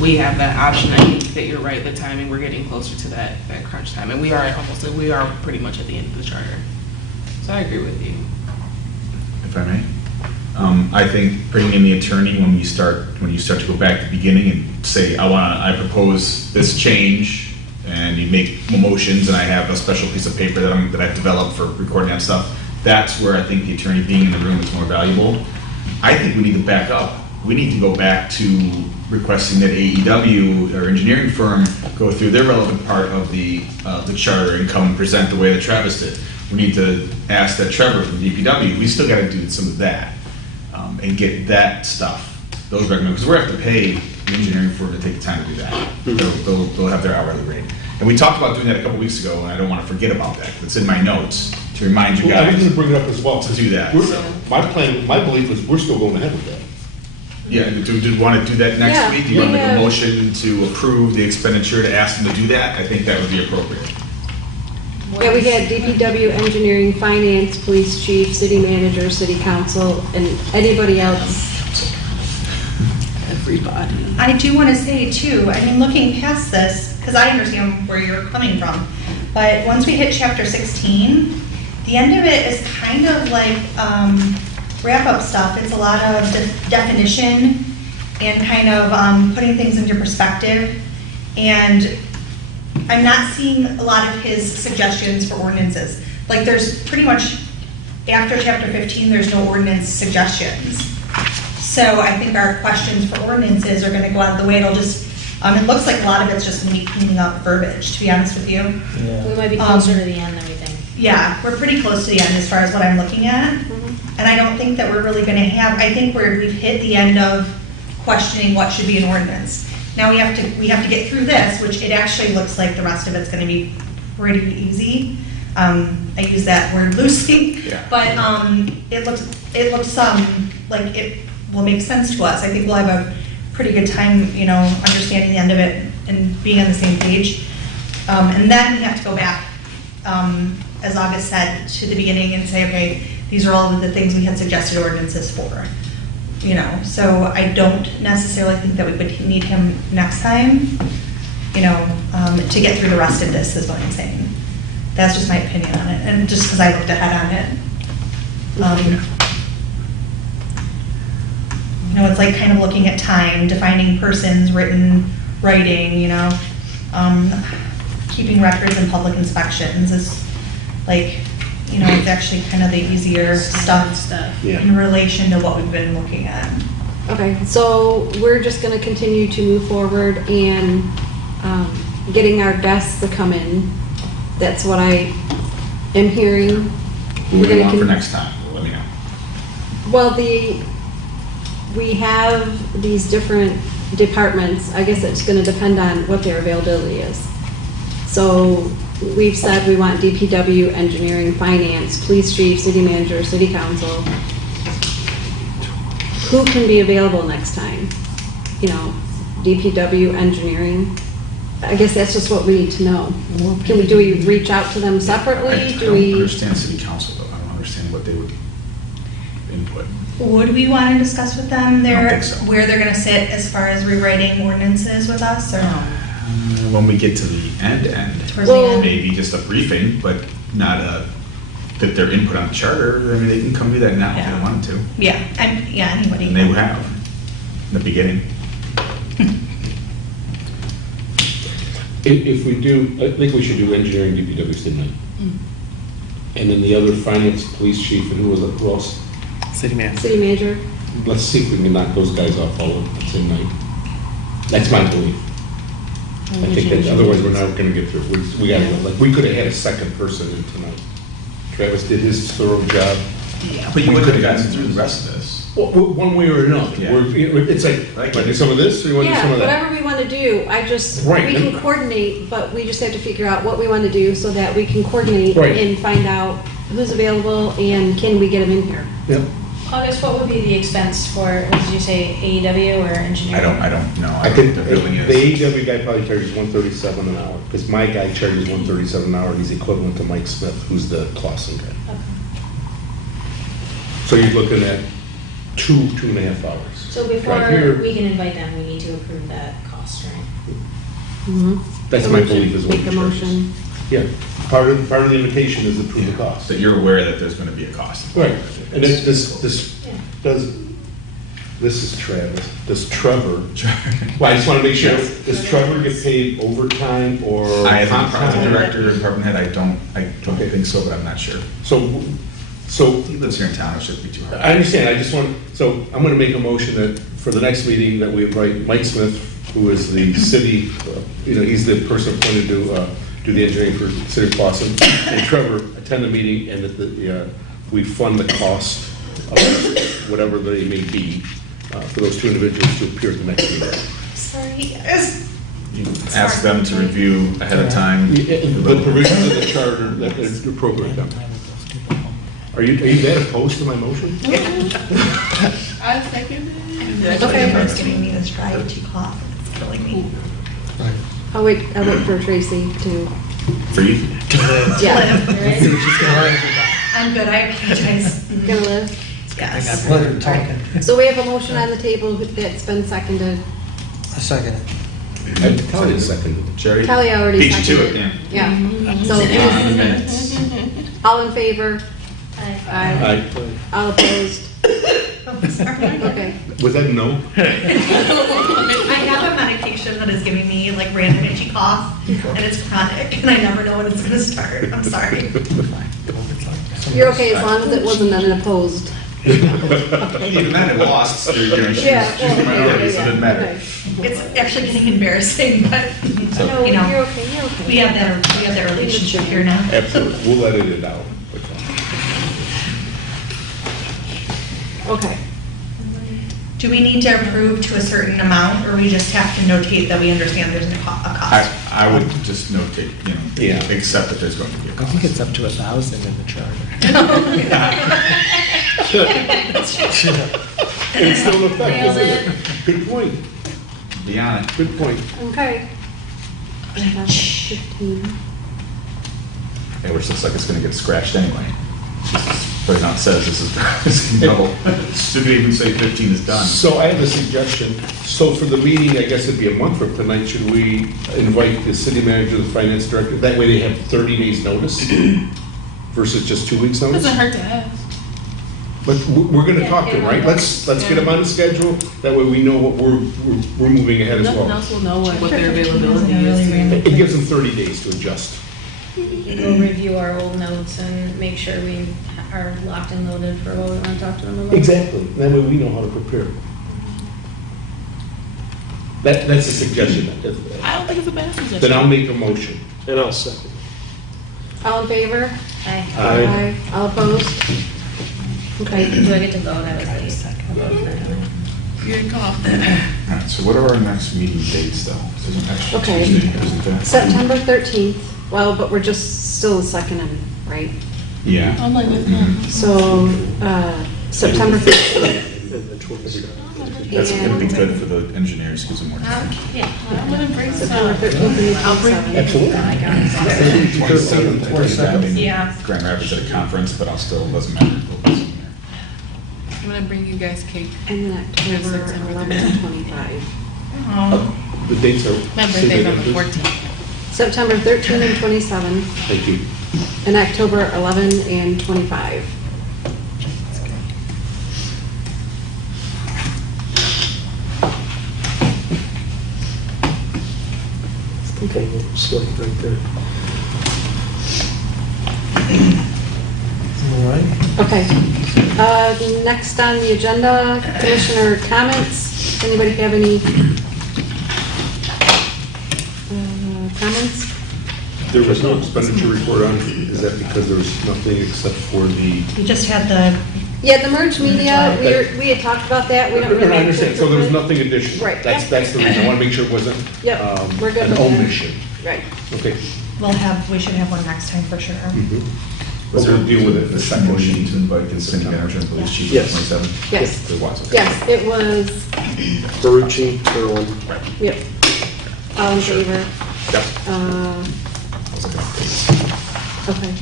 We have that option. I think that you're right, the timing, we're getting closer to that crunch time, and we are pretty much at the end of the charter. So I agree with you. If I may. I think bringing in the attorney when you start to go back to the beginning and say, I propose this change, and you make motions, and I have a special piece of paper that I've developed for recording that stuff. That's where I think the attorney being in the room is more valuable. I think we need to back up. We need to go back to requesting that AEW, our engineering firm, go through their relevant part of the charter and come and present the way that Travis did. We need to ask that Trevor from DPW, we still gotta do some of that, and get that stuff, those recommendations, because we're gonna have to pay the engineering firm to take the time to do that. They'll have their hourly rate. And we talked about doing that a couple weeks ago, and I don't wanna forget about that, 'cause it's in my notes to remind you Well, I was guys gonna bring it up as well. to do that. We're- So, My belief is we're still going ahead with that. yeah, do you wanna do that next Yeah, week? Do you wanna we make a have- motion to approve the expenditure to ask them to do that? I think that would be appropriate. Yeah, we had DPW, engineering, finance, police chief, city manager, city council, and anybody else. Everybody. I do want to say too, I mean, looking past this, because I understand where you're coming from, but once we hit chapter 16, the end of it is kind of like wrap-up stuff. It's a lot of definition and kind of putting things into perspective. And I'm not seeing a lot of his suggestions for ordinances. Like, there's pretty much, after chapter 15, there's no ordinance suggestions. So I think our questions for ordinances are gonna go out of the way. It'll just, it looks like a lot of it's just gonna be cleaning up verbiage, to be honest with you. We might be closer to the end than we think. Yeah, we're pretty close to the end as far as what I'm looking at. And I don't think that we're really gonna have, I think we've hit the end of questioning what should be an ordinance. Now we have to get through this, which it actually looks like the rest of it's gonna be pretty easy. I use that word loosely, Yeah. but it looks like it will make sense to us. I think we'll have a pretty good time, understanding the end of it and being on the same page. And then we have to go back, as August said, to the beginning and say, okay, these are all of the things we had suggested ordinances for. So I don't necessarily think that we would need him next time, to get through the rest of this, is what I'm saying. That's just my opinion on it, and just because I looked ahead on it. It's like kind of looking at time, defining persons, writing, keeping records and public inspections is like, it's actually kind of the easier stuff in relation to what we've been looking at. Okay, so we're just gonna continue to move forward and getting our guests to come in. That's what I am hearing. Who do you want for next time? Let me know. Well, we have these different departments. I guess it's gonna depend on what their availability is. So we've said we want DPW, engineering, finance, police chief, city manager, city council. Who can be available next time? DPW, engineering. I guess that's just what we need to know. Do we reach out to them separately? I don't understand city council though. I don't understand what they would input. Would we want to discuss with them I don't think so. where they're going to sit as far as rewriting ordinances with us, or no? When we get to the end, Towards the end? maybe just a briefing, but not that their input on the charter. I mean, they can come do that now if Yeah. they wanted to. Yeah, anybody. And they have in the beginning. If we do, I think we should do engineering, DPW, city night. And then the other finance, police chief, and who else? City manager. City manager? Let's see if we can knock those guys off all at the same night. That's my belief. I think that, otherwise we're not gonna get through. We gotta, go. Like, we could have had a second person in tonight. Travis did his thorough job. Yeah, but you wouldn't have gotten through the rest of this. Well, one way or another. Yeah. It's like, Like want to do some of this, or you want to do some Yeah, of that? whatever we want to do, Right. we can coordinate, but we just have to figure out what we want to do so that we can coordinate Right. and find out who's available and can we get them in here. Yep. August, what would be the expense for, what did you say, AEW or engineering? I don't know. I think the the billing is. AEW guy probably charges $137 an hour, because my guy charges $137 an hour, he's equivalent to Mike Smith, who's the Clausen guy. Okay. So you're looking at 2.5 hours. So before Right here. we can invite them, we need to approve that cost, right? That's So my we should belief is what Make he a charges. motion. Yeah, part of the invitation is to prove the cost. That you're aware that there's going to be a cost. Right, and this Yeah. does, this is Travis, does Trevor, well, I just want to make sure, does Trevor get paid overtime or? I, as a comp department time? director, department head, I don't Okay. think so, but I'm not sure. So, He lives here in town, it shouldn't be too hard. I understand, I just want, so I'm gonna make a motion that for the next meeting, that we invite Mike Smith, who is the city, he's the person appointed to do the engineering for City of Clausen, and Trevor attend the meeting, and that we fund the cost of whatever they may be, for those two individuals to appear at the next meeting. Sorry, guys. You ask them to review ahead of time. The provisions of the charter that is appropriate them. Are you that opposed to my motion? I second it. Okay. It's giving me this dry itchy cough, and it's killing me. I'll wait for Tracy to, For you? yeah. I'm good, I apologize. Gonna live. Yes. Let her talk. So we have a motion on the table that's been seconded. A second. I tell you second. Jerry? Kelly already Beat you to seconded. it, yeah. Yeah. So, On the minutes. all in favor? Aye. Aye. All opposed? I'm sorry. Okay. Was that no? I have a medication that is giving me like random itchy cough, and it's chronic, and I never know when it's gonna start. I'm sorry. You're okay as long as it wasn't an opposed. Even then, it lost. You're choosing minority, so it doesn't matter. Okay. It's actually getting embarrassing, but, No, you know, you're okay, you're okay. we have that relationship here now. Absolutely, we'll edit it out. Okay. Do we need to approve to a certain amount, or we just have to notate that we understand there's a cost? I would just notate, Yeah. accept that there's going to be a I cost. think it's up to 1,000 in the charter. It's still in effect, Nailed isn't it? Good point, Be on it. good point. Okay. I have 15. Okay, which looks like it's going to get scratched anyway. But now it says this is double. Should we even say 15 is done? So I have a suggestion, so for the meeting, I guess it'd be a month from tonight, should we invite the city manager, the finance director, that way they have 30 days notice versus just 2 weeks notice? Doesn't hurt to ask. But we're gonna Yeah, talk to them, right? yeah. Let's get them on the schedule, that way we know what we're moving ahead as Nothing well. else will know what their availability Really is. random. It gives them 30 days to adjust. We'll review our old notes and make sure we are locked and loaded for what we want to talk to them about. Exactly, that way we know how to prepare. That's a suggestion. I don't think it's a bad suggestion. Then I'll make a motion. And I'll second. All in favor? Aye. Aye. All opposed? Okay. Do I get to vote? I was late. I'll vote for it. You didn't come off then. All right, so what are our next meeting dates, though? This isn't actually Okay. Tuesday, isn't that? September 13th, well, but we're just still seconding, right? Yeah. I'm like, it's So, September 15th. And the 22nd. That's going to be good for the engineers, gives them more time. Yeah. I'm gonna bring September some. 13th and I'll bring- 27th. Absolutely. I got it. 27th, I think that in Yeah. Grand Rapids at a conference, but I'll still, doesn't matter. We'll be sitting there. I'm gonna bring you guys cake. And then October September 11th and 25. Oh, The dates are. My birthday's on the 14th. September 13 and 27, Thank you. and October 11 and 25. Okay, slate right there. All right. Okay. Next on the agenda, commissioner comments. Anybody have any comments? There was no expenditure report on, is that because there was nothing except for the? You just had the, Yeah, the merged media, we had talked about that, we don't really. I understand, so there was nothing additional? Right. That's the reason, I want to make sure it wasn't Yep, we're good an with that. omission. Right. Okay. we should have one next time for sure. Was there a deal with it? The second motion to invite the city manager and police chief on Yes. 27? Yes. There was, okay. Yes, it was, Barucci, Kerwin. yep. All in favor? Yep. Okay.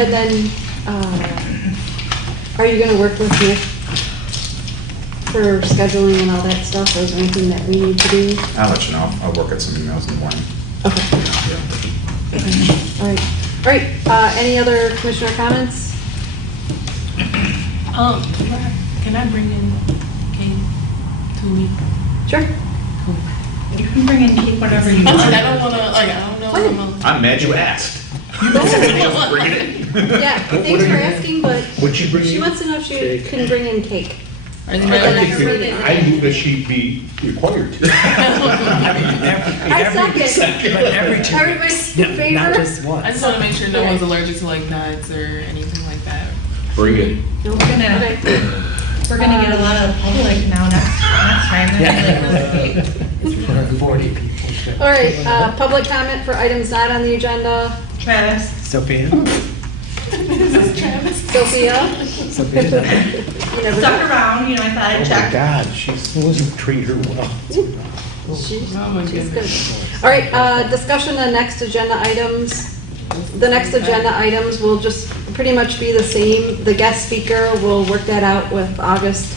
And then, are you gonna work with Nick for scheduling and all that stuff, or is there anything that we need to do? I'll let you know. I'll work at some emails in the morning. Okay. All right. All right, any other commissioner comments? Can I bring in Kate to me? Sure. You can bring in Kate whatever you I want. don't wanna, like, I don't know. I'm mad you asked. Bring it in. Yeah, thanks for asking, but Would she bring she in? wants to know if she can bring in cake. Are they I I ready? think think that- that- I move that she be required to. I second. But every two Everybody's in weeks, favor? not just I once. just wanna make sure no one's allergic to like nuts or anything like that. Bring it. Nope. We're gonna- Okay. We're gonna get a lot of public now next time. They're gonna be like, For 40 people. All right, public comment for items not on the agenda. Travis, Sophia? Sophia? Sophia? You never stuck know. around, I thought I'd check. God, she wasn't treat her well. She's Oh my she's goodness. good. All right, discussion on next agenda items. The next agenda items will just pretty much be the same. The guest speaker, we'll work that out with August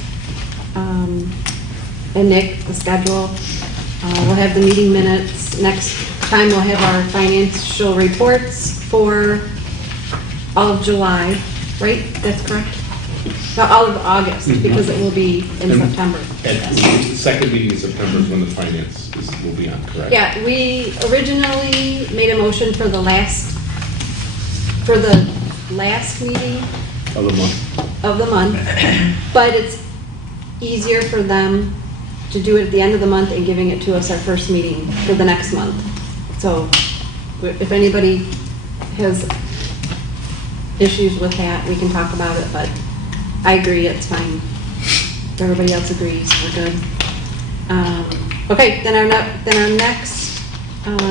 and Nick, the schedule. We'll have the meeting minutes. Next time, we'll have our financial reports for all of July, right? That's correct? No, all of August, because it will be in And- September. And the second meeting in September is when the finance will be on, correct? Yeah, we originally made a motion for the last meeting Of the month. of the month, but it's easier for them to do it at the end of the month and giving it to us our first meeting for the next month. So if anybody has issues with that, we can talk about it, but I agree, it's fine. If everybody else agrees, we're good. Okay, then our next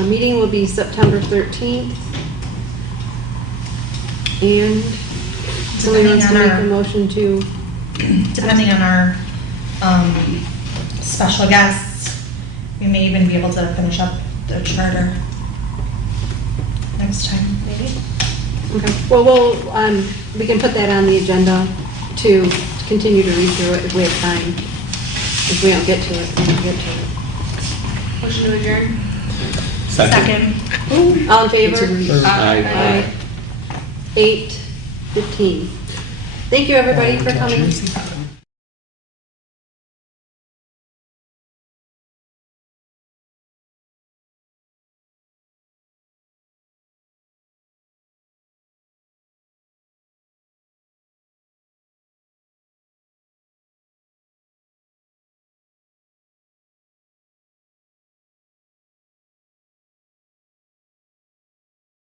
meeting will be September 13th. And somebody wants to make a motion to, Depending on our special guests, we may even be able to finish up the charter next time, maybe. okay, well, we can put that on the agenda to continue to read through it if we have time. If we don't get to it, we don't get to it. Motion to adjourn? Second. All in favor? Aye. 8:15. Thank you, everybody, for coming.